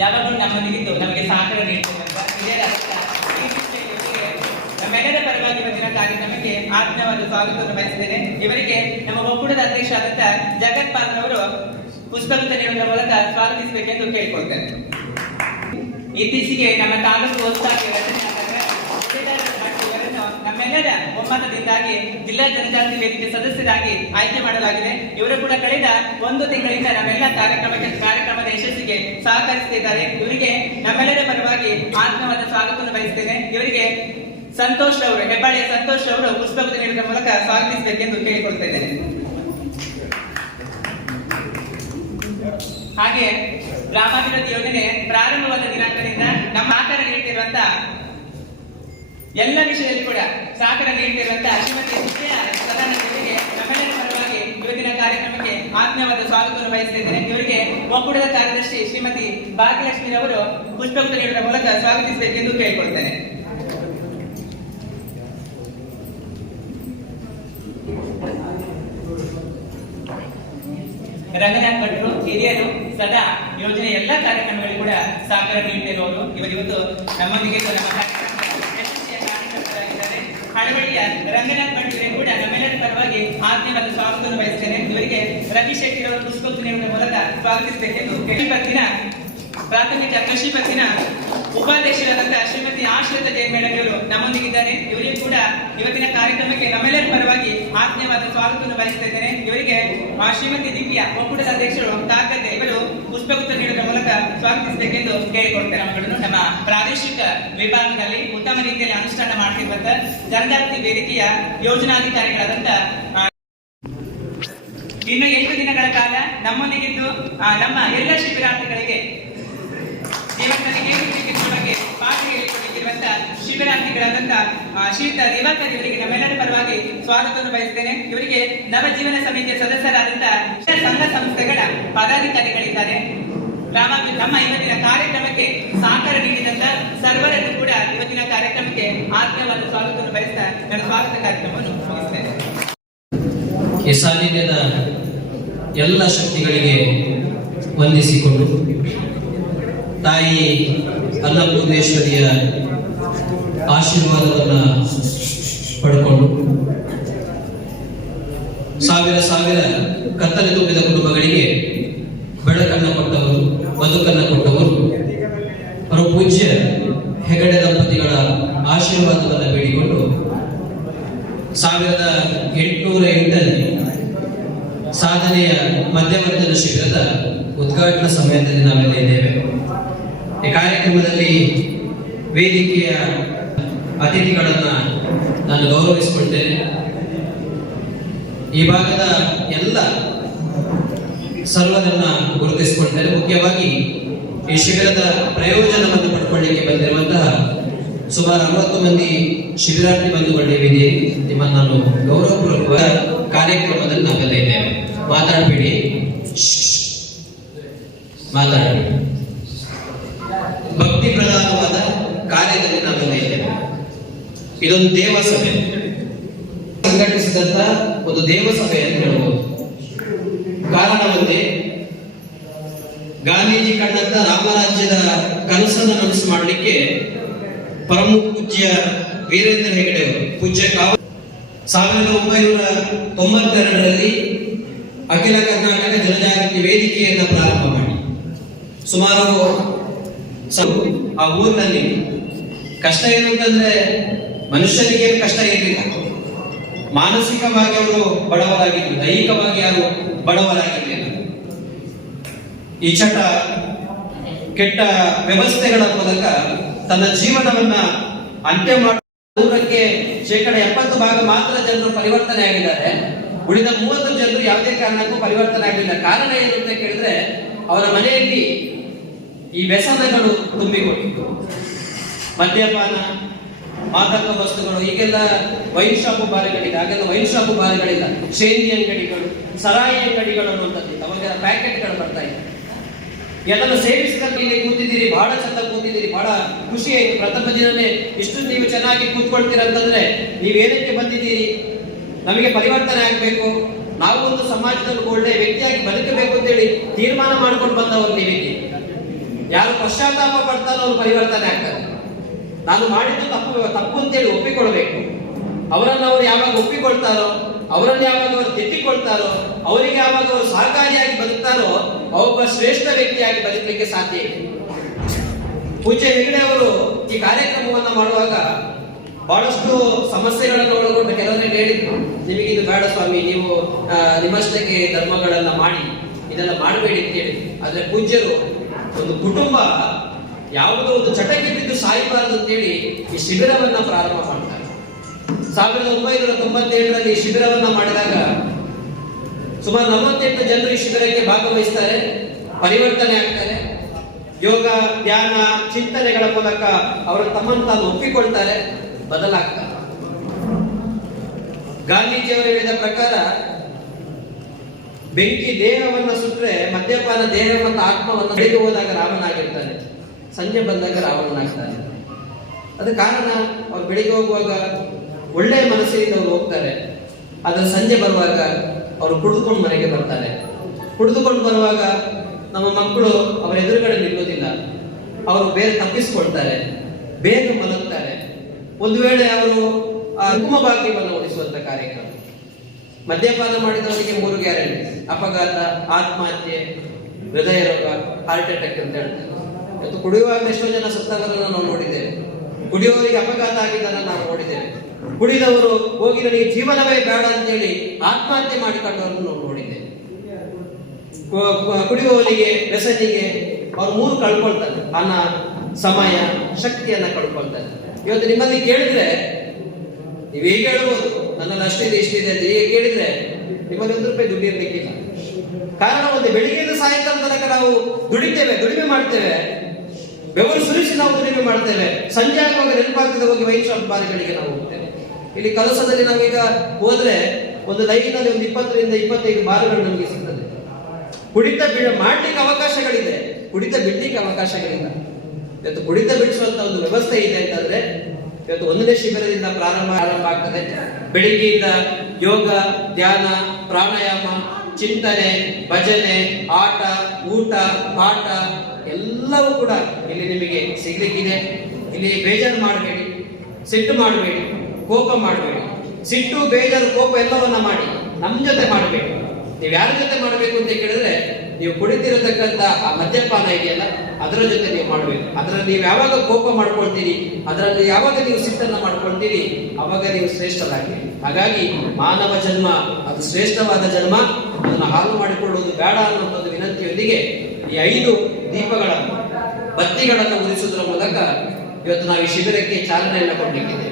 ಯಾವಾಗಲೂ ನಮ್ಮೊಂದಿಗಿದ್ದು ನಮಗೆ ಸಹಕಾರ ನೀಡುತ್ತಿರುವಂತ ನಮ್ಮೆಲ್ಲರ ಪರವಾಗಿ ಇವತ್ತಿನ ಕಾರ್ಯಕ್ರಮಕ್ಕೆ ಆತ್ಮೀಯವಾದ ಸ್ವಾಗತವನ್ನು ಬಯಸಿದ್ದೇನೆ. ಇವರಿಗೆ ನಮ್ಮ ಒಕ್ಕೂಟದ ಅಧ್ಯಕ್ಷ ಆದಂತ ಜಗತ್ ಪಾಲ್ ಅವರು ಪುಷ್ಪಗುಚ್ಛ ನೀಡುವುದರ ಮೂಲಕ ಸ್ವಾಗತಿಸಬೇಕೆಂದು ಕೇಳಿಕೊಳ್ತೇನೆ. ಇತ್ತೀಚೆಗೆ ನಮ್ಮ ತಾಲೂಕು ಉತ್ಸಾಹಿ ನಮ್ಮೆಲ್ಲರ ಒಮ್ಮತದಿಂದಾಗಿ ಜಿಲ್ಲಾ ಜನಜಾಗೃತಿ ವೇದಿಕೆ ಸದಸ್ಯರಾಗಿ ಆಯ್ಕೆ ಮಾಡಲಾಗಿದೆ. ಇವರು ಕೂಡ ಕಳೆದ 1 ತಿಂಗಳಿಂದ ನಮ್ಮೆಲ್ಲ ಕಾರ್ಯಕ್ರಮದ ಯಶಸ್ಸಿಗೆ ಸಹಕರಿಸುತ್ತಿದ್ದಾರೆ. ಇವರಿಗೆ ನಮ್ಮೆಲ್ಲರ ಪರವಾಗಿ ಆತ್ಮವಾದ ಸ್ವಾಗತವನ್ನು ಬಯಸುತ್ತೇನೆ. ಇವರಿಗೆ ಸಂತೋಷ್ ಅವರು ಹೆಬ್ಬಾಳಿಯ ಸಂತೋಷ್ ಅವರು ಪುಷ್ಪಗುಚ್ಛ ನೀಡುವುದರ ಮೂಲಕ ಸ್ವಾಗತಿಸಬೇಕೆಂದು ಕೇಳಿಕೊಳ್ತಾ ಇದ್ದೇನೆ. ಹಾಗೆ ಗ್ರಾಮಾಭಿವೃದ್ಧಿ ಯೋಜನೆ ಪ್ರಾರಂಭವಾದ ದಿನಾಂಕದಿಂದ ನಮ್ಮ ಸಹಕಾರ ನೀಡುತ್ತಿರುವಂತ ಎಲ್ಲ ವಿಷಯದಲ್ಲಿ ಕೂಡ ಸಹಕಾರ ನೀಡುತ್ತಿರುವಂತ ಶ್ರೀಮತಿ ಸದಾನಂದ ಅವರಿಗೆ ನಮ್ಮೆಲ್ಲರ ಪರವಾಗಿ ಇವತ್ತಿನ ಕಾರ್ಯಕ್ರಮಕ್ಕೆ ಆತ್ಮೀಯವಾದ ಸ್ವಾಗತವನ್ನು ಬಯಸ್ತಾ ಇದ್ದೇನೆ. ಇವರಿಗೆ ಒಕ್ಕೂಟದ ಕಾರ್ಯದರ್ಶಿ ಶ್ರೀಮತಿ ಭಾಗ್ಯಲಕ್ಷ್ಮಿ ಅವರು ಪುಷ್ಪಗುಚ್ಛ ನೀಡುವುದರ ಮೂಲಕ ಸ್ವಾಗತಿಸಬೇಕೆಂದು ಕೇಳಿಕೊಳ್ತೇನೆ. ರಂಗನಾಥ್ ಭಟ್ರು ಹಿರಿಯರು ಸದಾ ಯೋಜನೆ ಎಲ್ಲ ಕಾರ್ಯಕ್ರಮಗಳು ಕೂಡ ಸಹಕಾರ ನೀಡುತ್ತಿರುವವರು ಇವತ್ತು ನಮ್ಮೊಂದಿಗೆ ನಮ್ಮ ಕಾರ್ಯಕ್ರಮರಾಗಿದ್ದಾರೆ. ಹಳವಳ್ಳಿಯ ರಂಗನಾಥ್ ಭಟ್ರು ಕೂಡ ನಮ್ಮೆಲ್ಲರ ಪರವಾಗಿ ಆತ್ಮೀಯವಾದ ಸ್ವಾಗತವನ್ನು ಬಯಸುತ್ತೇನೆ. ಇವರಿಗೆ ರವಿ ಶೆಟ್ಟಿ ಅವರು ಪುಷ್ಪಗುಚ್ಛ ನೀಡುವುದರ ಮೂಲಕ ಸ್ವಾಗತಿಸಬೇಕೆಂದು ಪ್ರಾಥಮಿಕ ಕೃಷಿ ಪತ್ತಿನ ಉಪಾಧ್ಯಕ್ಷರಾದಂತಹ ಶ್ರೀಮತಿ ಆಶ್ರಿತ ಜೈ ಮೇಡಮ್ ಇವರು ನಮ್ಮೊಂದಿಗಿದ್ದಾರೆ. ಇವರಿಗೂ ಕೂಡ ಇವತ್ತಿನ ಕಾರ್ಯಕ್ರಮಕ್ಕೆ ನಮ್ಮೆಲ್ಲರ ಪರವಾಗಿ ಆತ್ಮೀಯವಾದ ಸ್ವಾಗತವನ್ನು ಬಯಸ್ತಾ ಇದ್ದೇನೆ. ಇವರಿಗೆ ಶ್ರೀಮತಿ ದಿವ್ಯಾ ಒಕ್ಕೂಟದ ಅಧ್ಯಕ್ಷರು ಕಾಕತೆ ಇವರು ಪುಷ್ಪಗುಚ್ಛ ನೀಡುವುದರ ಮೂಲಕ ಸ್ವಾಗತಿಸಬೇಕೆಂದು ಕೇಳಿಕೊಳ್ತೇನೆ. ನಮ್ಮ ಪ್ರಾದೇಶಿಕ ವಿಭಾಗದಲ್ಲಿ ಉತ್ತಮ ರೀತಿಯಲ್ಲಿ ಅನುಷ್ಠಾನ ಮಾಡ್ತಿರುವಂತಹ ಜನಜಾಗೃತಿ ವೇದಿಕೆಯ ಯೋಜನಾಧಿಕಾರಿಗಳಾದಂತ ಇನ್ನು 8 ದಿನಗಳ ಕಾಲ ನಮ್ಮೊಂದಿಗಿದ್ದು ನಮ್ಮ ಎಲ್ಲ ಶಿಬಿರಾರ್ಥಿಗಳಿಗೆ ಜೀವನದಲ್ಲಿ ಬಗ್ಗೆ ಪಾಠ ಹೇಳಿಕೊಂಡಿರುವಂತಹ ಶಿಬಿರಾರ್ಥಿಗಳಾದಂತ ಶ್ರೀಯುತ ದಿವಾಕರ್ ಇವರಿಗೆ ನಮ್ಮೆಲ್ಲರ ಪರವಾಗಿ ಸ್ವಾಗತವನ್ನು ಬಯಸುತ್ತೇನೆ. ಇವರಿಗೆ ನವಜೀವನ ಸಮಿತಿಯ ಸದಸ್ಯರಾದಂತಹ ಸಂಘ ಸಂಸ್ಥೆಗಳ ಪದಾಧಿಕಾರಿಗಳಿದ್ದಾರೆ. ನಮ್ಮ ಇವತ್ತಿನ ಕಾರ್ಯಕ್ರಮಕ್ಕೆ ಸಹಕಾರ ನೀಡಿದಂತ ಸರ್ವರನ್ನು ಕೂಡ ಇವತ್ತಿನ ಕಾರ್ಯಕ್ರಮಕ್ಕೆ ಆತ್ಮೀಯವಾದ ಸ್ವಾಗತವನ್ನು ಬಯಸ್ತಾ ನನ್ನ ಸ್ವಾಗತ ಕಾರ್ಯಕ್ರಮವನ್ನು ಮುಗಿಸ್ತೇನೆ. ಈ ಸಾನ್ನಿಧ್ಯದ ಎಲ್ಲ ಶಕ್ತಿಗಳಿಗೆ ವಂದಿಸಿಕೊಂಡು ತಾಯಿ ಅನ್ನಪೂರ್ಣೇಶ್ವರಿಯ ಆಶೀರ್ವಾದವನ್ನು ಪಡ್ಕೊಂಡು ಸಾವಿರ ಕತ್ತಲೆ ತುಂಬಿದ ಕುಟುಂಬಗಳಿಗೆ ಬೆಳಕನ್ನು ಕೊಟ್ಟವರು, ಬದುಕನ್ನು ಕೊಟ್ಟವರು ಪರಮ ಪೂಜ್ಯ ಹೆಗಡೆ ದಂಪತಿಗಳ ಆಶೀರ್ವಾದವನ್ನು ಬೇಡಿಕೊಂಡು 1808ರಲ್ಲಿ ಸಾಧನೆಯ ಮಧ್ಯವರ್ತಿನ ಶಿಬಿರದ ಉದ್ಘಾಟನಾ ಸಮಯದಲ್ಲಿ ನಾವೆಲ್ಲ ಇದ್ದೇವೆ. ಈ ಕಾರ್ಯಕ್ರಮದಲ್ಲಿ ವೇದಿಕೆಯ ಅತಿಥಿಗಳನ್ನು ನಾನು ಗೌರವಿಸಿಕೊಳ್ತೇನೆ. ಈ ಭಾಗದ ಎಲ್ಲ ಸರ್ವರನ್ನ ಗುರುತಿಸಿಕೊಳ್ತಾರೆ. ಮುಖ್ಯವಾಗಿ ಈ ಶಿಬಿರದ ಪ್ರಯೋಜನವನ್ನು ಪಡ್ಕೊಳ್ಳಿಕ್ಕೆ ಬಂದಿರುವಂತಹ ಸುಮಾರು 60 ಮಂದಿ ಶಿಬಿರಾರ್ಥಿ ಬಂಧುಗಳಿದ್ದೀರಿ. ನಿಮ್ಮನ್ನು ನಾನು ಗೌರವಪೂರ್ವಕ ಕಾರ್ಯಕ್ರಮದಲ್ಲಿ ನಾವೆಲ್ಲ ಇದ್ದೇವೆ. ಮಾತಾಡಬೇಡಿ, ಮಾತಾಡಬೇಡಿ. ಭಕ್ತಿ ಪ್ರಧಾನವಾದ ಕಾರ್ಯದಲ್ಲಿ ನಾವೆಲ್ಲ ಇದ್ದೇವೆ. ಇದೊಂದು ದೇವಸಭೆ, ಸಂಘಟಿಸಿದಂತ ಒಂದು ದೇವಸಭೆ ಅಂತ ಹೇಳ್ಬೋದು. ಕಾರಣ ಒಂದೇ, ಗಾಂಧೀಜಿ ಕಂಡಂತ ರಾಮರಾಜ್ಯದ ಕನಸನ್ನು ನನಸು ಮಾಡಲಿಕ್ಕೆ ಪರಮ ಪೂಜ್ಯ ವೀರೇಂದ್ರ ಹೆಗಡೆ ಅವರು ಪೂಜ್ಯ 1992ರಲ್ಲಿ ಅಖಿಲ ಕರ್ನಾಟಕ ಜನಜಾಗೃತಿ ವೇದಿಕೆಯನ್ನು ಪ್ರಾರಂಭ ಮಾಡಿ ಸುಮಾರು ಆ ಊರಿನಲ್ಲಿ ಕಷ್ಟ ಏನು ಅಂತಂದ್ರೆ ಮನುಷ್ಯನಿಗೆ ಕಷ್ಟ ಇರಲಿಲ್ಲ. ಮಾನಸಿಕವಾಗಿ ಅವರು ಬಡವರಾಗಿದ್ರು, ದೈಹಿಕವಾಗಿ ಯಾರು ಬಡವರಾಗಿರಲಿಲ್ಲ. ಈ ಚಟ ಕೆಟ್ಟ ವ್ಯವಸ್ಥೆಗಳ ಮೂಲಕ ತನ್ನ ಜೀವನವನ್ನ ಅಂತ್ಯ ಮಾಡುವ ದೂರಕ್ಕೆ 70% ಮಾತ್ರ ಜನರು ಪರಿವರ್ತನೆ ಆಗಿದ್ದಾರೆ. ಉಳಿದ 30 ಜನರು ಯಾವುದೇ ಕಾರಣಕ್ಕೂ ಪರಿವರ್ತನೆ ಆಗಲಿಲ್ಲ. ಕಾರಣ ಏನು ಅಂತ ಕೇಳಿದ್ರೆ ಅವರ ಮನೆಯಲ್ಲಿ ಈ ವ್ಯಸನಗಳು ತುಂಬಿಕೊಂಡಿತ್ತು. ಮದ್ಯಪಾನ, ಮಾದಕ ವಸ್ತುಗಳು, ಈಗೆಲ್ಲ ವೈನ್ ಶಾಪ್ ಬಾರ್ಗಳಿದೆ, ಹಾಗೆಲ್ಲ ವೈನ್ ಶಾಪ್ ಬಾರ್ಗಳಿಲ್ಲ. ಶೇಂದಿ ಅಂಗಡಿಗಳು, ಸರಾಯಿ ಅಂಗಡಿಗಳು ಅನ್ನುವಂಥದ್ದು ಅವಾಗ ಪ್ಯಾಕೆಟ್ಗಳು ಬರ್ತಾ ಇದೆ. ಎಲ್ಲರೂ ಸೇವಿಸಿದ ಇಲ್ಲಿ ಕೂತಿದ್ದೀರಿ, ಬಹಳ ಚಂದ ಕೂತಿದ್ದೀರಿ, ಬಹಳ ಖುಷಿ ಆಯ್ತು. ಪ್ರಥಮ ದಿನನೇ ಇಷ್ಟು ನೀವು ಚೆನ್ನಾಗಿ ಕೂತ್ಕೊಳ್ತೀರ ಅಂತಂದ್ರೆ ನೀವೇನಕ್ಕೆ ಬಂದಿದ್ದೀರಿ? ನಮಗೆ ಪರಿವರ್ತನೆ ಆಗ್ಬೇಕು, ನಾವು ಒಂದು ಸಮಾಜದಲ್ಲಿ ಒಳ್ಳೆ ವ್ಯಕ್ತಿಯಾಗಿ ಬದುಕಬೇಕು ಅಂತೇಳಿ ತೀರ್ಮಾನ ಮಾಡ್ಕೊಂಡು ಬಂದವರು ನೀವಿದ್ದೀರಿ. ಯಾರು ಪಶ್ಚಾತ್ತಾಪ ಪಡ್ತಾರೋ ಅವ್ರು ಪರಿವರ್ತನೆ ಆಗ್ತಾರೆ. ನಾನು ಮಾಡಿದ್ದು ತಪ್ಪು ಅಂತೇಳಿ ಒಪ್ಪಿಕೊಳ್ಬೇಕು. ಅವರನ್ನು ಅವರು ಯಾವಾಗ ಒಪ್ಪಿಕೊಳ್ತಾರೋ, ಅವರನ್ನು ಯಾವಾಗ ಅವರು ತಿದ್ದಿಕೊಳ್ತಾರೋ, ಅವರಿಗೆ ಯಾವಾಗ ಅವರು ಸಹಕಾರಿಯಾಗಿ ಬದುಕ್ತಾರೋ ಒಬ್ಬ ಶ್ರೇಷ್ಠ ವ್ಯಕ್ತಿಯಾಗಿ ಬದುಕಲಿಕ್ಕೆ ಸಾಧ್ಯ ಇದೆ. ಪೂಜ್ಯ ಹೆಗಡೆ ಅವರು ಈ ಕಾರ್ಯಕ್ರಮವನ್ನು ಮಾಡುವಾಗ ಬಹಳಷ್ಟು ಸಮಸ್ಯೆಗಳನ್ನು ಒಳಗೊಂಡು ಕೆಲವರಿಗೆ ಹೇಳಿದ್ರು, ನಿಮಗಿದು ಬೇಡ ಸ್ವಾಮಿ, ನೀವು ನಿಮ್ಮಷ್ಟಕ್ಕೆ ಧರ್ಮಗಳನ್ನ ಮಾಡಿ, ಇದೆಲ್ಲ ಮಾಡಬೇಡಿ ಅಂತ ಹೇಳಿ. ಆದ್ರೆ ಪೂಜ್ಯರು ಒಂದು ಕುಟುಂಬ ಯಾವುದೋ ಒಂದು ಚಟಕ್ಕೆ ಬಿದ್ದು ಸಾಯಬಾರದು ಅಂತೇಳಿ ಈ ಶಿಬಿರವನ್ನ ಪ್ರಾರಂಭ ಮಾಡ್ತಾರೆ. 1997ರಲ್ಲಿ ಶಿಬಿರವನ್ನ ಮಾಡಿದಾಗ ಸುಮಾರು 48 ಜನರು ಈ ಶಿಬಿರಕ್ಕೆ ಭಾಗವಹಿಸ್ತಾರೆ, ಪರಿವರ್ತನೆ ಆಗ್ತಾರೆ. ಯೋಗ, ಧ್ಯಾನ, ಚಿಂತನೆಗಳ ಮೂಲಕ ಅವರು ತಮ್ಮನ್ನು ತಾನು ಒಪ್ಪಿಕೊಳ್ತಾರೆ, ಬದಲಾಗ್ತಾರೆ. ಗಾಂಧೀಜಿಯವರು ಹೇಳಿದ ಪ್ರಕಾರ ಬೆಂಕಿ ದೇಹವನ್ನ ಸುಟ್ಟರೆ ಮದ್ಯಪಾನ ದೇಹ ಮತ್ತು ಆತ್ಮವನ್ನು ಬೆಳಗ್ಗೆ ಹೋದಾಗ ರಾಮನಾಗಿರ್ತಾನೆ, ಸಂಜೆ ಬಂದಾಗ ರಾವಣನಾಗ್ತಾನೆ. ಅದ ಕಾರಣ ಅವ್ರು ಬೆಳಿಗ್ಗೆ ಹೋಗುವಾಗ ಒಳ್ಳೆಯ ಮನಸ್ಸಿನಿಂದ ಅವ್ರು ಹೋಗ್ತಾರೆ. ಆದ್ರೆ ಸಂಜೆ ಬರುವಾಗ ಅವರು ಕುಡಿದುಕೊಂಡು ಮನೆಗೆ ಬರ್ತಾರೆ. ಕುಡಿದುಕೊಂಡು ಬರುವಾಗ ನಮ್ಮ ಮಕ್ಕಳು ಅವರ ಎದುರುಗಡೆ ನಿಲ್ಲೋದಿಲ್ಲ, ಅವರು ಬೇರೆ ತಪ್ಪಿಸ್ಕೊಳ್ತಾರೆ, ಬೇಗ ಮಲಗ್ತಾರೆ. ಒಂದು ವೇಳೆ ಅವರು ಕುಂಕುಮ ಭಾಗ್ಯವನ್ನು ಉಳಿಸುವಂತ ಕಾರ್ಯಕ್ರಮ. ಮದ್ಯಪಾನ ಮಾಡಿದವರಿಗೆ 3 ಗ್ಯಾರಂಟಿ: ಅಪಘಾತ, ಆತ್ಮಹತ್ಯೆ, ಹೃದಯ ರೋಗ, ಹಾರ್ಟ್ ಅಟ್ಯಾಕ್ ಅಂತ ಹೇಳ್ತಾರೆ. ಇವತ್ತು ಕುಡಿಯುವಾಗ ಎಷ್ಟೋ ಜನ ಸತ್ತವರನ್ನು ನಾವು ನೋಡಿದ್ದೇವೆ, ಕುಡಿಯುವವರಿಗೆ ಅಪಘಾತ ಆಗಿದ್ದನ್ನು ನಾವು ನೋಡಿದ್ದೇವೆ. ಕುಡಿದವರು ಹೋಗಿ ನನಗೆ ಜೀವನವೇ ಬೇಡ ಅಂತೇಳಿ ಆತ್ಮಹತ್ಯೆ ಮಾಡಿಕೊಂಡವರನ್ನು ನಾವು ನೋಡಿದ್ದೇವೆ. ಕುಡಿಯುವವರಿಗೆ, ವ್ಯಸನಿಗೆ ಅವ್ರು 3 ಕಳ್ಕೊಳ್ತಾರೆ: ಹಣ, ಸಮಯ, ಶಕ್ತಿಯನ್ನ ಕಳ್ಕೊಳ್ತಾರೆ. ಇವತ್ತು ನಿಮ್ಮಲ್ಲಿ ಕೇಳಿದ್ರೆ ನೀವು ಹೇಗೆ ಹೇಳ್ಬೋದು, ನನ್ನಲ್ಲಿ ಅಷ್ಟಿದೆ ಇಷ್ಟಿದೆ ಅಂತ ಹೇಗೆ ಕೇಳಿದ್ರೆ ನಿಮ್ಮಲ್ಲಿ ₹1 ದುಡ್ಡು ಇರ್ಲಿಕ್ಕಿಲ್ಲ. ಕಾರಣ ಒಂದು, ಬೆಳಿಗ್ಗೆಯಿಂದ ಸಾಯಂಕಾಲ ತನಕ ನಾವು ದುಡಿಮೆ ಮಾಡ್ತೇವೆ, ಬೆವರು ಸುರಿಸಿ ನಾವು ದುಡಿಮೆ ಮಾಡ್ತೇವೆ. ಸಂಜೆ ಆಗುವಾಗ ನೆನಪಾಗ್ತದೆ ಹೋಗಿ ವೈನ್ ಶಾಪ್ ಬಾರ್ಗಳಿಗೆ ನಾವು ಹೋಗ್ತೇವೆ. ಇಲ್ಲಿ ಕಲಸದಲ್ಲಿ ನಾವೀಗ ಹೋದ್ರೆ ಒಂದು ಲೈನಲ್ಲಿ ಒಂದು 20ರಿಂದ 25 ಬಾರ್ಗಳು ನಮಗೆ ಸಿಗ್ತದೆ. ಕುಡಿತ ಮಾಡ್ಲಿಕ್ಕೆ ಅವಕಾಶಗಳಿದೆ, ಕುಡಿತ ಬಿಡ್ಲಿಕ್ಕೆ ಅವಕಾಶಗಳಿಲ್ಲ. ಇವತ್ತು ಕುಡಿತ ಬಿಡಿಸುವಂತ ಒಂದು ವ್ಯವಸ್ಥೆ ಇದೆ ಅಂತಂದ್ರೆ ಇವತ್ತು 1ನೇ ಶಿಬಿರದಿಂದ ಪ್ರಾರಂಭ ಆಗ್ತದೆ. ಬೆಳಿಗ್ಗೆಯಿಂದ ಯೋಗ, ಧ್ಯಾನ, ಪ್ರಾಣಾಯಾಮ, ಚಿಂತನೆ, ಭಜನೆ, ಆಟ, ಊಟ, ಪಾಠ ಎಲ್ಲವೂ ಕೂಡ ಇಲ್ಲಿ ನಿಮಗೆ ಸಿಗ್ಲಿಕ್ಕಿದೆ. ಇಲ್ಲಿ ಬೇಜಾರು ಮಾಡಬೇಡಿ, ಸಿಟ್ಟು ಮಾಡಬೇಡಿ, ಕೋಪ ಮಾಡಬೇಡಿ. ಸಿಟ್ಟು, ಬೇಜಾರು, ಕೋಪ ಎಲ್ಲವನ್ನ ಮಾಡಿ ನಮ್ಮ ಜೊತೆ ಮಾಡಬೇಕು. ನೀವು ಯಾರ ಜೊತೆ ಮಾಡಬೇಕು ಅಂತ ಕೇಳಿದ್ರೆ, ನೀವು ಕುಡಿತಿರತಕ್ಕಂತ ಆ ಮದ್ಯಪಾನ ಇದೆಯಲ್ಲ ಅದರ ಜೊತೆ ನೀವು ಮಾಡಬೇಕು. ಅದರಲ್ಲಿ ನೀವು ಯಾವಾಗ ಕೋಪ ಮಾಡ್ಕೊಳ್ತೀರಿ, ಅದರಲ್ಲಿ ಯಾವಾಗ ನೀವು ಸಿಟ್ಟನ್ನ ಮಾಡ್ಕೊಳ್ತೀರಿ, ಅವಾಗ ನೀವು ಶ್ರೇಷ್ಠರಾಗ್ತೀರಿ. ಹಾಗಾಗಿ ಮಾನವ ಜನ್ಮ ಅದು ಶ್ರೇಷ್ಠವಾದ ಜನ್ಮ, ಅದನ್ನು ಹಾಳು ಮಾಡಿಕೊಳ್ಳುವುದು ಬೇಡ ಅನ್ನುವಂಥದ್ದು ವಿನಂತಿಯೊಂದಿಗೆ ಈ 5 ದೀಪಗಳ ಬತ್ತಿಗಳನ್ನು ಉರಿಸುವುದರ ಮೂಲಕ ಇವತ್ತು ನಾವು ಈ ಶಿಬಿರಕ್ಕೆ ಚಾಲನೆಯನ್ನು ಕೊಡಲಿಕ್ಕಿದ್ದೇವೆ.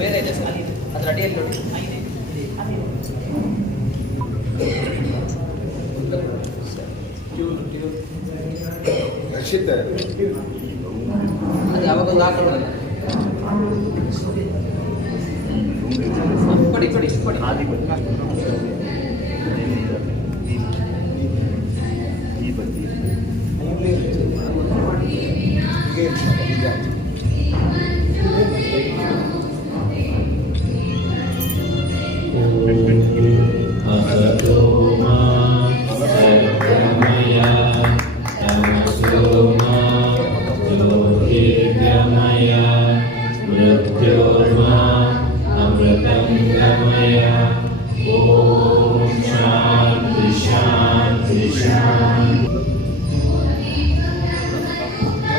ಬೇರೆ ಇದೆ ಸರ್, ಅದರ ಅಡಿಯಲ್ಲಿ ನೋಡಿ. ರಕ್ಷಿತ ಅದು ಯಾವಾಗೊಂದು ಹಾಕೊಳ್ಳೋದು ಕೊಡಿ ಕೊಡಿ ಕೊಡಿ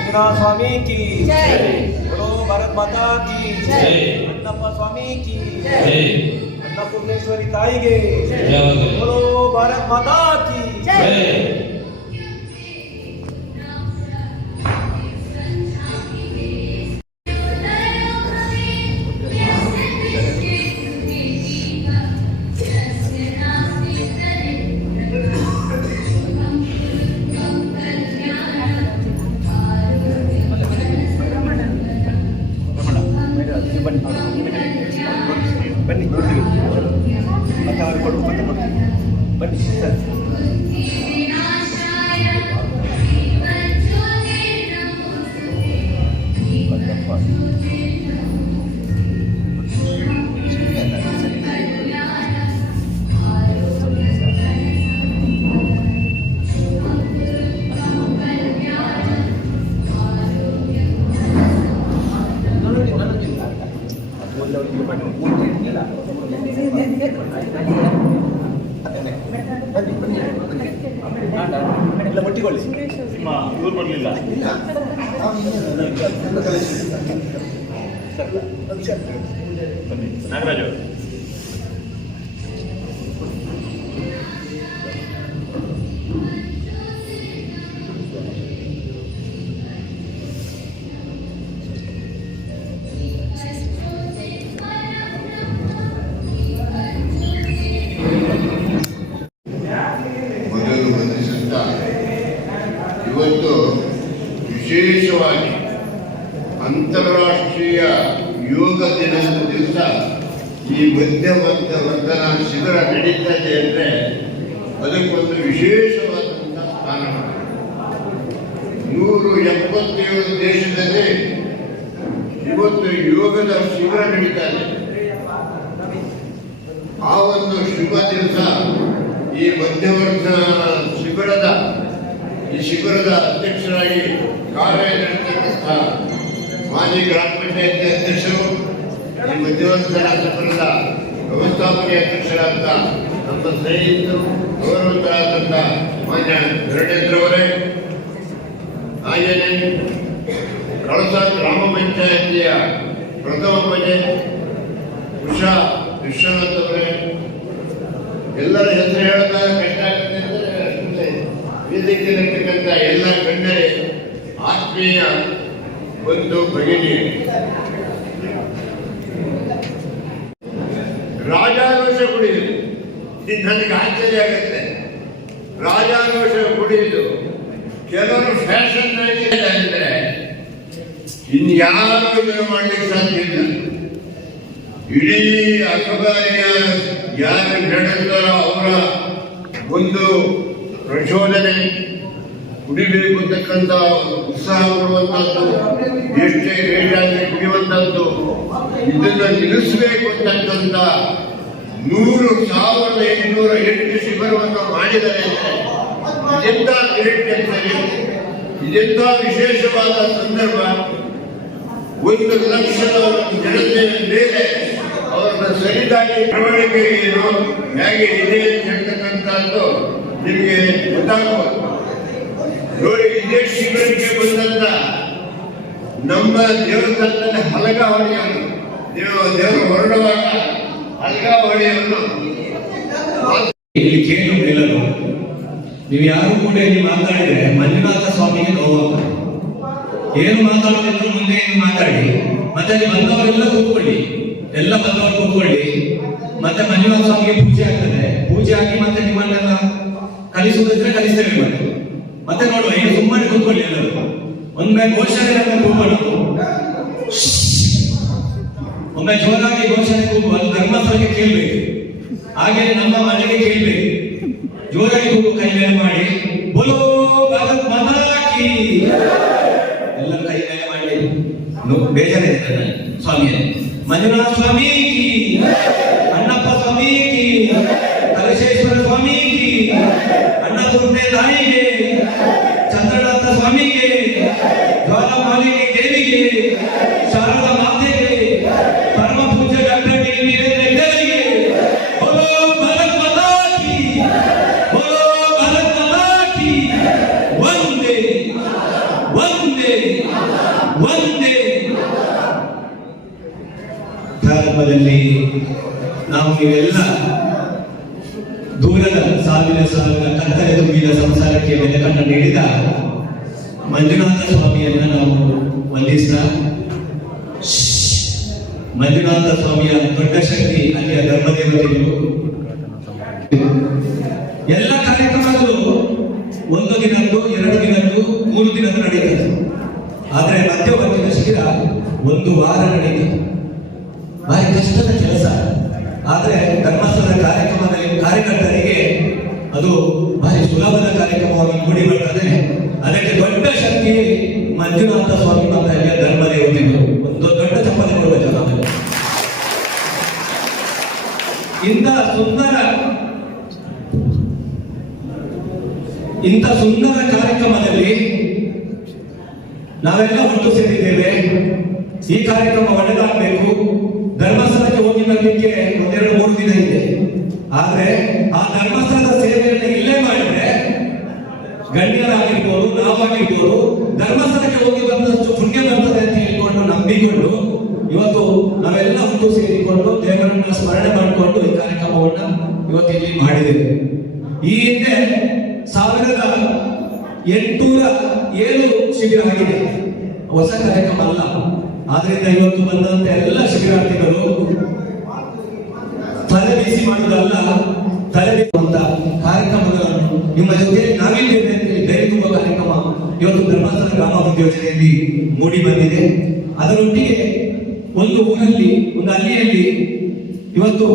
रंगनाथ स्वामी की जय, बोलो भारत माता की जय, अन्नप्पा स्वामी की जय, अन्नपूर्णेश्वरी ताई गे बोलो भारत माता की जय। ಬನ್ನಿ ಮತ್ತೆ ಅವ್ರಿಗೆ ಕೊಡು ಮತ್ತೆ ಕೊಡ್ತೀನಿ ಬನ್ನಿ ಸರಿ ಎಲ್ಲ ಮುಟ್ಟಿಕೊಳ್ಳಿ ಇವ್ರು ಬರಲಿಲ್ಲ ಬನ್ನಿ ನಾಗರಾಜ್ ಅವರು ಮೊದಲು ಬಂಧಿಸುತ್ತಾ ಇವತ್ತು ವಿಶೇಷವಾಗಿ ಅಂತಾರಾಷ್ಟ್ರೀಯ ಯೋಗ ದಿನದ ದಿವಸ ಈ ಮಧ್ಯವರ್ಧನ ಶಿಬಿರ ನಡೀತದೆ ಅಂದರೆ ಅದಕ್ಕೊಂದು ವಿಶೇಷವಾದಂಥ ಸ್ಥಾನ. 177 ದೇಶದಲ್ಲಿ ಇವತ್ತು ಯೋಗದ ಶಿಬಿರ ನಡೀತಾ ಇದೆ. ಆ ಒಂದು ಶುಭ ದಿವಸ ಈ ಮಧ್ಯವರ್ಧನ ಶಿಬಿರದ ಅಧ್ಯಕ್ಷರಾಗಿ ಕಾರ್ಯನಿರ್ವಹಿಸಿದಂಥ ಮಾಜಿ ಗ್ರಾಮ ಪಂಚಾಯತಿ ಅಧ್ಯಕ್ಷರು, ಈ ಮಧ್ಯವರ್ಧನ ಶಿಬಿರದ ವ್ಯವಸ್ಥಾಪನೆ ಅಧ್ಯಕ್ಷರಾದ ನಮ್ಮ ಸ್ನೇಹಿತರು ಗೌರವಿತರಾದಂಥ ಮಾನ್ಯ ಧರಣೇಂದ್ರವರೇ, ಹಾಗೆಯೇ ಕಳಸ ಗ್ರಾಮ ಪಂಚಾಯತಿಯ ಪ್ರಥಮ ಮನೆ ಉಷಾ ವಿಶ್ವನಾಥ್ ಅವರೇ, ಎಲ್ಲರ ಹೆಸರು ಹೇಳಿದಾಗ ಕಷ್ಟ ಆಗುತ್ತೆ ಅಂದರೆ ವೇದಿಕೆಯಲ್ಲಿರ್ತಕ್ಕಂಥ ಎಲ್ಲ ಗಣ್ಯರೇ, ಆತ್ಮೀಯ ಒಂದು ಭಗಿನಿ, ರಾಜಾರೋಷ ಕುಡಿಯುವುದು ಇದು ನನಗೆ ಆಶ್ಚರ್ಯ ಆಗುತ್ತೆ. ರಾಜಾರೋಷ ಕುಡಿಯುವುದು ಕೆಲವರು ಫ್ಯಾಷನ್ ಆಗಿ ಅಂದರೆ ಇನ್ಯಾರು ಇದನ್ನು ಮಾಡಲಿಕ್ಕೆ ಸಾಧ್ಯ ಇಲ್ಲ. ಇಡೀ ಅಖಬಾರಿಯ ಯಾರು ನಡೆಸ್ತಾರೋ ಅವರ ಒಂದು ಪ್ರಚೋದನೆ, ಕುಡಿಬೇಕು ಅಂತಕ್ಕಂಥ ಉತ್ಸಾಹ ಬರುವಂಥದ್ದು, ಎಷ್ಟೇ ರೇಟಾಗಿ ಕುಡಿಯುವಂಥದ್ದು, ಇದನ್ನು ನಿಲ್ಲಿಸಬೇಕು ಅಂತಕ್ಕಂಥ 100,808 ಶಿಬಿರವನ್ನು ಮಾಡಿದರೆ ಇದೆಂಥ ಗ್ರೇಟ್ ಕೆಲಸ, ಇದೆಂಥ ವಿಶೇಷವಾದ ಸಂದರ್ಭ. 1 ಲಕ್ಷದ ಜನತೆಯ ಮೇಲೆ ಅವರನ್ನ ಸರಿದಾಗಿ ಬೆಳವಣಿಗೆ ಏನು ಹೇಗೆ ಇದೆ ಅಂತ ಹೇಳ್ತಕ್ಕಂಥದ್ದು ನಿಮಗೆ ಗೊತ್ತಾಗಬಹುದು. ನೋಡಿ, ಇದೇ ಶಿಬಿರಕ್ಕೆ ಬಂದಂತ ನಮ್ಮ ದೇವಸ್ಥಾನದಲ್ಲಿ ಹಲಗ ಹೊಡೆಯನ್ನು ದೇವರು ಹೊರಡುವಾಗ ಹಲಗ ಹೊಡೆಯನ್ನು ಇಲ್ಲಿ ಕೇಳು ಮೇಲನು, ನೀವು ಯಾರು ಕೂಡ ಇಲ್ಲಿ ಮಾತಾಡಿದ್ರೆ ಮಂಜುನಾಥ ಸ್ವಾಮಿಗೆ ನೋವಾಗ್ತದೆ. ಏನು ಮಾತಾಡೋದಿದ್ರು ಮುಂದೆ ಮಾತಾಡಿ, ಮತ್ತೆ ಅಲ್ಲಿ ಬಂದವರೆಲ್ಲ ಕೂತ್ಕೊಳ್ಳಿ, ಎಲ್ಲ ಬಂದವರು ಕೂತ್ಕೊಳ್ಳಿ. ಮತ್ತೆ ಮಂಜುನಾಥ ಸ್ವಾಮಿಗೆ ಪೂಜೆ ಆಗ್ತದೆ, ಪೂಜೆ ಆಗಿ ಮತ್ತೆ ನಿಮ್ಮನ್ನೆಲ್ಲ ಕಲಿಸುವುದಿದ್ರೆ ಕಲಿಸ್ತೇವೆ. ಮತ್ತೆ ನೋಡುವ ಸುಮ್ಮನೆ ಕೂತ್ಕೊಳ್ಳಿ ಎಲ್ಲರೂ. ಒಮ್ಮೆ ಘೋಷಣೆ ಕೂಗೋಣ, ಒಮ್ಮೆ ಜೋರಾಗಿ ಘೋಷಣೆ ಕೂಗು. ಅದು ಧರ್ಮಸ್ಥಳಕ್ಕೆ ಕೇಳ್ಬೇಕು, ಹಾಗೆ ನಮ್ಮ ಮನೆಗೆ ಕೇಳ್ಬೇಕು. ಜೋರಾಗಿ ಕೂಗು, ಕೈ ಮೇಲೆ ಮಾಡಿ, ಬೋಲೋ ಭಾರತ್ ಮಾತಾ ಕಿ. ಎಲ್ಲರೂ ಕೈ ಮೇಲೆ ಮಾಡಿ. ಬೇಜಾರಿದೆ ಸ್ವಾಮಿಯ ಮಂಜುನಾಥ ಸ್ವಾಮಿ ಕಿ, ಅಣ್ಣಪ್ಪ ಸ್ವಾಮಿ ಕಿ, ಕಲಶೇಶ್ವರ ಸ್ವಾಮಿ ಕಿ, ಅನ್ನಪೂರ್ಣೆ ತಾಯಿಗೆ, ಚಂದ್ರನಾಥ ಸ್ವಾಮಿಗೆ, ಜ್ವಾಲಾಮಾಲಿನಿ ದೇವಿಗೆ, ಶಾರದಾ ಮಾತೆಗೆ, ಪರಮ ಪೂಜ್ಯ ಡಾಕ್ಟರ್ ಡಿ ವೀರೇಂದ್ರ ಹೆಗ್ಗಡೆಗೆ, ಬೋಲೋ ಭಾರತ್ ಮಾತಾ ಕಿ, ಬೋಲೋ ಭಾರತ್ ಮಾತಾ ಕಿ. ವಂದೇ ವಂದೇ ವಂದೇ. ಪ್ರಾರಂಭದಲ್ಲಿ ನಾವು ನೀವೆಲ್ಲ ದೂರದ ಸಾವಿರ ಕತ್ತಲೆ ತುಂಬಿದ ಸಂಸಾರಕ್ಕೆ ಬೆಲೆಕನ್ನು ನೀಡಿದ ಮಂಜುನಾಥ ಸ್ವಾಮಿಯನ್ನ ನಾವು ವಂದಿಸ್ತಾ, ಮಂಜುನಾಥ ಸ್ವಾಮಿಯ ದೊಡ್ಡ ಶಕ್ತಿ ಅಲ್ಲಿಯ ಧರ್ಮದೇವತೆಗಳು. ಎಲ್ಲ ಕಾರ್ಯಕ್ರಮಗಳು 1 ದಿನದ್ದು, 2 ದಿನದ್ದು, 3 ದಿನದ್ದು ನಡೀತದೆ. ಆದರೆ ಮಧ್ಯವರ್ತಿಯ ಶಿಬಿರ 1 ವಾರ ನಡೀತದೆ. ಭಾರಿ ಕಷ್ಟದ ಕೆಲಸ. ಆದರೆ ಧರ್ಮಸ್ಥಳದ ಕಾರ್ಯಕರ್ತರಿಗೆ ಅದು ಭಾರಿ ಸುಲಭದ ಕಾರ್ಯಕ್ರಮವಾಗಿ ಮೂಡಿ ಬರ್ತದೆ. ಅದಕ್ಕೆ ದೊಡ್ಡ ಶಕ್ತಿ ಮಂಜುನಾಥ ಸ್ವಾಮಿ ಮತ್ತು ಅಲ್ಲಿಯ ಧರ್ಮದೇವತೆಗಳು. ಒಂದು ದೊಡ್ಡ ಚಪ್ಪಲಿ ಕೊಡಬೇಕು ನಾವು. ಇಂಥ ಸುಂದರ ಕಾರ್ಯಕ್ರಮದಲ್ಲಿ ನಾವೆಲ್ಲ ಒಟ್ಟು ಸೇರಿದ್ದೇವೆ. ಈ ಕಾರ್ಯಕ್ರಮ ಒಳ್ಳೆದಾಗಬೇಕು. ಧರ್ಮಸ್ಥಳಕ್ಕೆ ಹೋಗಿ ಬರಲಿಕ್ಕೆ 1-2-3 ದಿನ ಇದೆ. ಆದ್ರೆ ಆ ಧರ್ಮಸ್ಥಳದ ಸೇವೆಯನ್ನು ಇಲ್ಲೇ ಮಾಡಿದ್ರೆ ಗಣ್ಯರಾಗಿರ್ಬೋದು, ನಾವಾಗಿರ್ಬೋದು, ಧರ್ಮಸ್ಥಳಕ್ಕೆ ಹೋಗಿ ಬಂದಷ್ಟು ಪುಣ್ಯ ಬರ್ತದೆ ಅಂತ ಹೇಳಿಕೊಂಡು ನಂಬಿಕೊಂಡು ಇವತ್ತು ನಾವೆಲ್ಲ ಒಟ್ಟು ಸೇರಿಕೊಂಡು ದೇವರನ್ನ ಸ್ಮರಣೆ ಮಾಡಿಕೊಂಡು ಈ ಕಾರ್ಯಕ್ರಮವನ್ನ ಇವತ್ತು ಇಲ್ಲಿ ಮಾಡಿದ್ದೇವೆ. ಈ ಹಿಂದೆ 1807 ಶಿಬಿರ ಆಗಿದೆ, ಹೊಸ ಕಾರ್ಯಕ್ರಮ ಅಲ್ಲ. ಆದ್ರಿಂದ ಇವತ್ತು ಬಂದಂತ ಎಲ್ಲ ಶಿಬಿರಾರ್ಥಿಗಳು ತಲೆ ಬಿಸಿ ಮಾಡುವುದಲ್ಲ, ತಲೆ ಬೀಸುವಂತ ಕಾರ್ಯಕ್ರಮಗಳನ್ನು ನಿಮ್ಮ ಜೊತೆ ನಾವಿದ್ದೇವೆ ಅಂತ ಧೈರ್ಯ ತುಂಬುವ ಕಾರ್ಯಕ್ರಮ ಇವತ್ತು ಧರ್ಮಸ್ಥಳ ಗ್ರಾಮಾಭಿವೃದ್ಧಿ ಯೋಜನೆಯಲ್ಲಿ ಮೂಡಿ ಬಂದಿದೆ. ಅದರೊಟ್ಟಿಗೆ ಒಂದು ಊರಲ್ಲಿ, ಒಂದು ಹಳ್ಳಿಯಲ್ಲಿ ಇವತ್ತು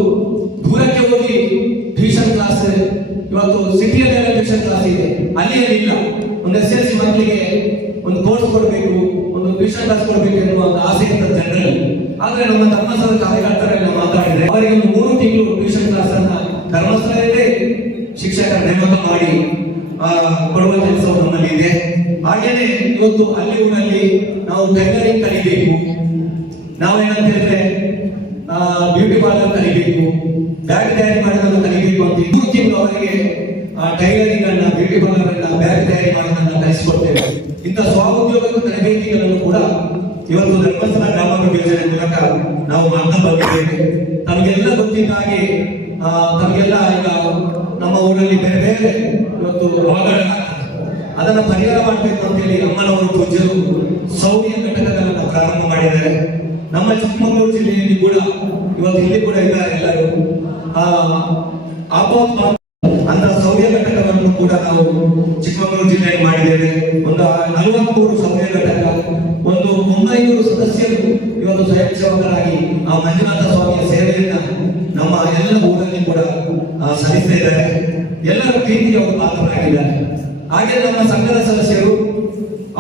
ದೂರಕ್ಕೆ ಹೋಗಿ ಟ್ಯೂಷನ್ ಕ್ಲಾಸ್, ಇವತ್ತು ಸಿಟಿಯಲ್ಲೆಲ್ಲ ಟ್ಯೂಷನ್ ಕ್ಲಾಸ್ ಇದೆ, ಹಳ್ಳಿಯಲ್ಲಿ ಇಲ್ಲ. ಒಂದು SSLC ಮಕ್ಕಳಿಗೆ ಒಂದು ಕೋರ್ಸ್ ಕೊಡಬೇಕು, ಒಂದು ಟ್ಯೂಷನ್ ಕ್ಲಾಸ್ ಕೊಡಬೇಕು ಎನ್ನುವ ಒಂದು ಆಸೆ ಇರ್ತದೆ ಜನರಲ್ಲಿ. ಆದ್ರೆ ನಮ್ಮ ಧರ್ಮಸ್ಥಳದ ಕಾರ್ಯಕರ್ತರೆಲ್ಲ ಮಾತಾಡಿದ್ರೆ ಅವರಿಗೆ ಒಂದು 3 ತಿಂಗಳು ಟ್ಯೂಷನ್ ಕ್ಲಾಸ್ ಅನ್ನ ಧರ್ಮಸ್ಥಳದಲ್ಲೇ ಶಿಕ್ಷಕರ ನೇಮಕ ಮಾಡಿ ಕೊಡುವ ಕೆಲಸವು ನಮ್ಮಲ್ಲಿ ಇದೆ. ಹಾಗೇನೆ ಇವತ್ತು ಅಲ್ಲಿ ಊರಲ್ಲಿ ನಾವು ಟೈಲರಿಂಗ್ ಕಲಿಬೇಕು, ನಾವೇನಂತ ಹೇಳಿದ್ರೆ ಬ್ಯೂಟಿ ಪಾರ್ಲರ್ ಕಲಿಬೇಕು, ಬ್ಯಾಗ್ ತಯಾರಿ ಮಾಡೋದನ್ನು ಕಲಿಬೇಕು ಅಂತ 3 ತಿಂಗಳು ಅವರಿಗೆ ಟೈಲರಿಂಗ್ ಅನ್ನ, ಬ್ಯೂಟಿ ಪಾರ್ಲರ್ ಅನ್ನ, ಬ್ಯಾಗ್ ತಯಾರಿ ಮಾಡೋದನ್ನ ಕಲಿಸಿಕೊಡ್ತೇವೆ. ಇಂಥ ಸ್ವಉದ್ಯೋಗದ ತರಬೇತಿಗಳನ್ನು ಕೂಡ ಇವತ್ತು ಧರ್ಮಸ್ಥಳ ಗ್ರಾಮಾಭಿವೃದ್ಧಿ ಯೋಜನೆ ಮೂಲಕ ನಾವು ಮಾಡ್ತಾ ಬಂದಿದ್ದೇವೆ. ತಮಗೆಲ್ಲ ಗೊತ್ತಿದ್ದ ಹಾಗೆ ತಮಗೆಲ್ಲ ಈಗ ನಮ್ಮ ಊರಲ್ಲಿ ಬೇರೆ ಬೇರೆ ಇವತ್ತು ರೋಗಗಳಾಗ್ತದೆ. ಅದನ್ನ ಪರಿಹಾರ ಮಾಡಬೇಕು ಅಂತ ಹೇಳಿ ಅಮ್ಮನವರು ಪೂಜ್ಯರು ಸೌರ್ಯ ಘಟಕಗಳನ್ನು ಪ್ರಾರಂಭ ಮಾಡಿದ್ದಾರೆ. ನಮ್ಮ ಚಿಕ್ಕಮಗಳೂರು ಜಿಲ್ಲೆಯಲ್ಲಿ ಕೂಡ ಇವತ್ತು ಇಲ್ಲಿ ಕೂಡ ಇದ್ದಾರೆ ಎಲ್ಲರೂ. ಅಂತ ಸೌರ್ಯ ಘಟಕವನ್ನು ಕೂಡ ನಾವು ಚಿಕ್ಕಮಗಳೂರು ಜಿಲ್ಲೆಯಲ್ಲಿ ಮಾಡಿದ್ದೇವೆ. ಒಂದು 43 ಸೌರ್ಯ ಘಟಕ, ಒಂದು 900 ಸದಸ್ಯರು ಇವತ್ತು ಸ್ವಯಂ ಸೇವಕರಾಗಿ ಆ ಮಂಜುನಾಥ ಸ್ವಾಮಿಯ ಸೇವೆಯನ್ನ ನಮ್ಮ ಎಲ್ಲ ಊರಲ್ಲಿ ಕೂಡ ಸಲ್ಲಿಸ್ತಾ ಇದ್ದಾರೆ. ಎಲ್ಲರ ಪ್ರೀತಿಗೆ ಅವರು ಪಾತ್ರರಾಗಿದ್ದಾರೆ. ಹಾಗೆ ನಮ್ಮ ಸಂಘದ ಸದಸ್ಯರು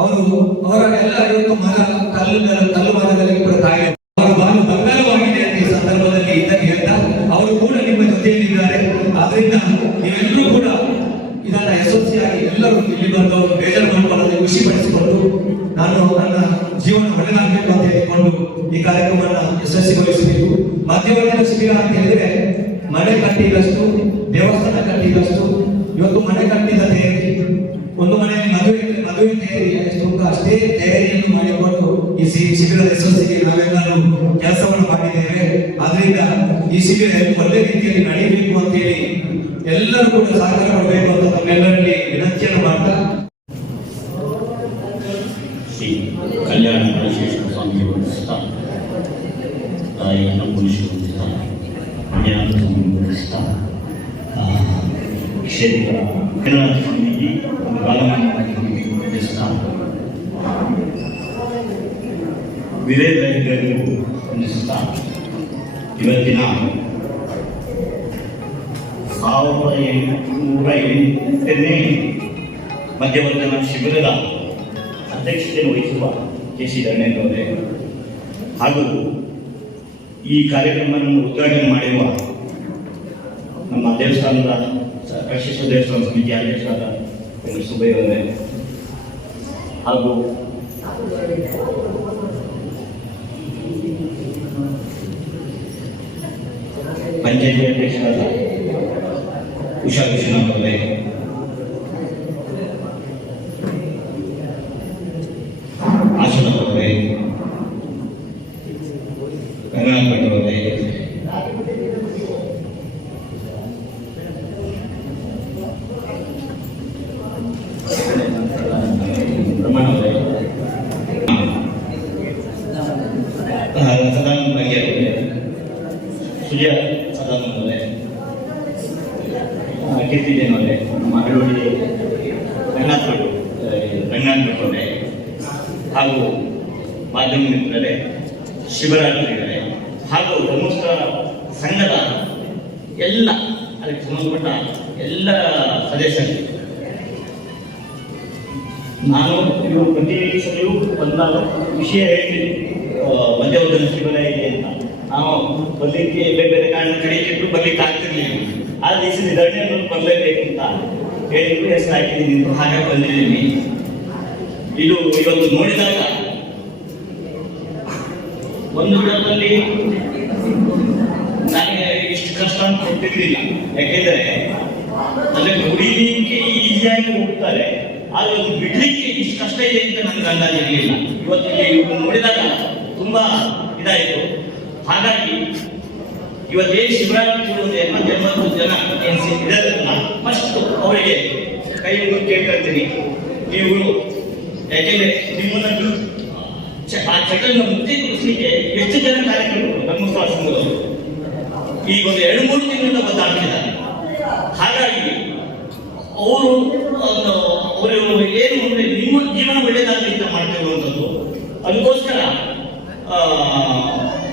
ಅವರ ಎಲ್ಲ ಇವತ್ತು ಕಲ್ಲು ಮರದಲ್ಲಿ ಕೂಡ ಕಾಯಿಲೆ ಅವರ ಬಾಳು ಬಂಗಾರವಾಗಿದೆ ಅಂತ ಈ ಸಂದರ್ಭದಲ್ಲಿ ಇದ್ದಾಗ ಹೇಳ್ತಾ ಅವರು ಕೂಡ ನಿಮ್ಮ ಜೊತೆಯಲ್ಲಿದ್ದಾರೆ. ಆದ್ರಿಂದ ನೀವೆಲ್ಲರೂ ಕೂಡ ಇದನ್ನ ಯಶಸ್ವಿಯಾಗಿ ಎಲ್ಲರೂ ಇಲ್ಲಿ ಬಂದವರು ಬೇಜಾರು ಮಾಡಿಕೊಳ್ಳದೆ ಖುಷಿ ಪಡಿಸಿಕೊಂಡು ನಾನು ನನ್ನ ಜೀವನ ಒಳ್ಳೆದಾಗಬೇಕು ಅಂತ ಹೇಳಿಕೊಂಡು ಈ ಕಾರ್ಯಕ್ರಮವನ್ನು ಯಶಸ್ವಿಗೊಳಿಸಬೇಕು. ಮಧ್ಯವರ್ತಿಯ ಶಿಬಿರ ಅಂತ ಹೇಳಿದ್ರೆ ಮನೆ ಕಟ್ಟಿದಷ್ಟು, ದೇವಸ್ಥಾನ ಕಟ್ಟಿದಷ್ಟು. ಇವತ್ತು ಮನೆ ಕಟ್ಟಿದ ತಯಾರಿ, ಒಂದು ಮನೆಯಲ್ಲಿ ಮದುವೆ ತಯಾರಿ ಎಷ್ಟು ಅಷ್ಟೇ ತಯಾರಿಯನ್ನು ಮಾಡಿಕೊಂಡು ಈ ಶಿಬಿರದ ಯಶಸ್ಸಿಗೆ ನಾವೆಲ್ಲರೂ ಕೆಲಸವನ್ನು ಮಾಡಿದ್ದೇವೆ. ಆದ್ರಿಂದ ಈ ಶಿಬಿರ ಒಳ್ಳೆ ರೀತಿಯಲ್ಲಿ ನಡೆಯಬೇಕು ಅಂತ ಹೇಳಿ ಎಲ್ಲರೂ ಕೂಡ ಸಹಕಾರ ಮಾಡಬೇಕು ಅಂತ ತಮ್ಮೆಲ್ಲರಲ್ಲಿ ವಿನಂತಿಯನ್ನು ಮಾಡ್ತಾ ಶ್ರೀ ಕಲ್ಯಾಣ ಕಲಶೇಶ್ವರ ಸ್ವಾಮಿಯವರ ತಾಯಿ ಅನ್ನಪೂರ್ಣೇಶ್ವರ ಜ್ಞಾನ ಸಂಬಂಧಿಸ್ತಾ ಕ್ಷೇತ್ರ ಸ್ವಾಮೀಜಿ ಒಂದು ವಂದಿಸುತ್ತಾ ವೀರೇಂದ್ರ ಹೆಗ್ಗಡೆಗೂ ವಂದಿಸುತ್ತಾ ಇವತ್ತಿನ 1808ನೇ ಮಧ್ಯವರ್ಧನ ಶಿಬಿರದ ಅಧ್ಯಕ್ಷತೆಯನ್ನು ವಹಿಸುವ ಕೆ.ಸಿ. ಧರ್ಮೇಂದ್ರವರೇ ಹಾಗೂ ಈ ಕಾರ್ಯಕ್ರಮವನ್ನು ಉದ್ಘಾಟನೆ ಮಾಡಿರುವ ನಮ್ಮ ದೇವಸ್ಥಾನದ ಕೃಷ್ಣೇಶ್ವರ ದೇವಸ್ಥಾನ ಸಮಿತಿ ಅಧ್ಯಕ್ಷರಾದ ಸುಬ್ಬಯ್ಯ ಅವರೇ ಹಾಗೂ ಪಂಚಾಯತಿ ಅಧ್ಯಕ್ಷರಾದ ಉಷಾ ವಿಶ್ವನಾಥ್ ಅವರೇ ಆಶಾ ಅವರೇ ರಂಗನಾಥ್ ಭಟ್ ಅವರೇ ಪ್ರಮಾಣ ಅವರೇ ಸದಾನಂದ ಬಗ್ಗೆ ಅವರೇ ಸುಜಯ ಸದಾನಂದ ಅವರೇ ಕೀರ್ತಿ ಜೈನ್ ಅವರೇ ನಮ್ಮ ಅಳವಡಿ ರಂಗನಾಥ್ ಭಟ್ ಅವರೇ ಹಾಗೂ ಮಾಧ್ಯಮ ಮಿತ್ರರೇ ಶಿವರಾತ್ರಿಗಳೇ ಹಾಗೂ ಧರ್ಮಸ್ಥಳ ಸಂಘದ ಎಲ್ಲ ಅದಕ್ಕೆ ಸಂಬಂಧಪಟ್ಟ ಎಲ್ಲ ಸದಸ್ಯರು ನಾನು ಇವರು ಪ್ರತಿ ಸಲವೂ ಒಂದಾದ ವಿಷಯ ಹೇಳ್ತೀನಿ ಮಧ್ಯವರ್ಧನ ಶಿಬಿರ ಇದೆ ಅಂತ ನಾವು ಬರಲಿಕ್ಕೆ ಬೇರೆ ಬೇರೆ ಕಾರಣ ಕಡೆಯಿಟ್ಟು ಬರ್ಲಿಕ್ಕೆ ಆಗ್ತಿರ್ಲಿಲ್ಲ ಆ ದಿವಸ ಧರಣಿಯನ್ನು ಬರಲೇಬೇಕು ಅಂತ ಹೇಳಿದ್ರು ಹೆಸರು ಹಾಕಿದ್ದೀನಿ ಹಾಗೆ ಬಂದಿದ್ದೀನಿ ಇದು ಇವತ್ತು ನೋಡಿದಾಗ ಒಂದು ಕಾಲದಲ್ಲಿ ನನಗೆ ಇಷ್ಟು ಕಷ್ಟ ಅಂತ ಗೊತ್ತಿರಲಿಲ್ಲ ಯಾಕೆಂದರೆ ಅದಕ್ಕೆ ಕುಡಿಲಿಕ್ಕೆ ಈಸಿಯಾಗಿ ಹೋಗ್ತಾರೆ ಆದ್ರೆ ಅದು ಬಿಡ್ಲಿಕ್ಕೆ ಇಷ್ಟು ಕಷ್ಟ ಇದೆ ಅಂತ ನನಗೆ ಅಂದಾಜಿರಲಿಲ್ಲ ಇವತ್ತು ನೋಡಿದಾಗ ತುಂಬಾ ಇದಾಯಿತು ಹಾಗಾಗಿ ಇವತ್ತೇನು ಶಿವರಾತ್ರಿ ಜನ ಇದನ್ನ ಫಸ್ಟ್ ಅವರಿಗೆ ಕೈ ಮುಗಿದು ಕೇಳ್ಕೊಳ್ತೀನಿ ನೀವು ಯಾಕೆಂದ್ರೆ ನಿಮ್ಮನ್ನು ಆ ಚಟನ್ನು ಮುಕ್ತಿಗೊಳಿಸಲಿಕ್ಕೆ ಎಷ್ಟು ಜನ ಕಾರ್ಯಕ್ರಮಗಳು ಧರ್ಮಸ್ಥಳ ಸಂಘದವರು ಈಗ ಒಂದು 2-3 ತಿಂಗಳಿಂದ ಬದಲಾಗ್ತಿದ್ದಾರೆ ಹಾಗಾಗಿ ಅವರು ಏನು ಅಂದ್ರೆ ನಿಮ್ಮ ಜೀವನ ಒಳ್ಳೆಯದಾಗಲಿ ಅಂತ ಮಾಡ್ತಿರುವಂಥದ್ದು ಅದಕ್ಕೋಸ್ಕರ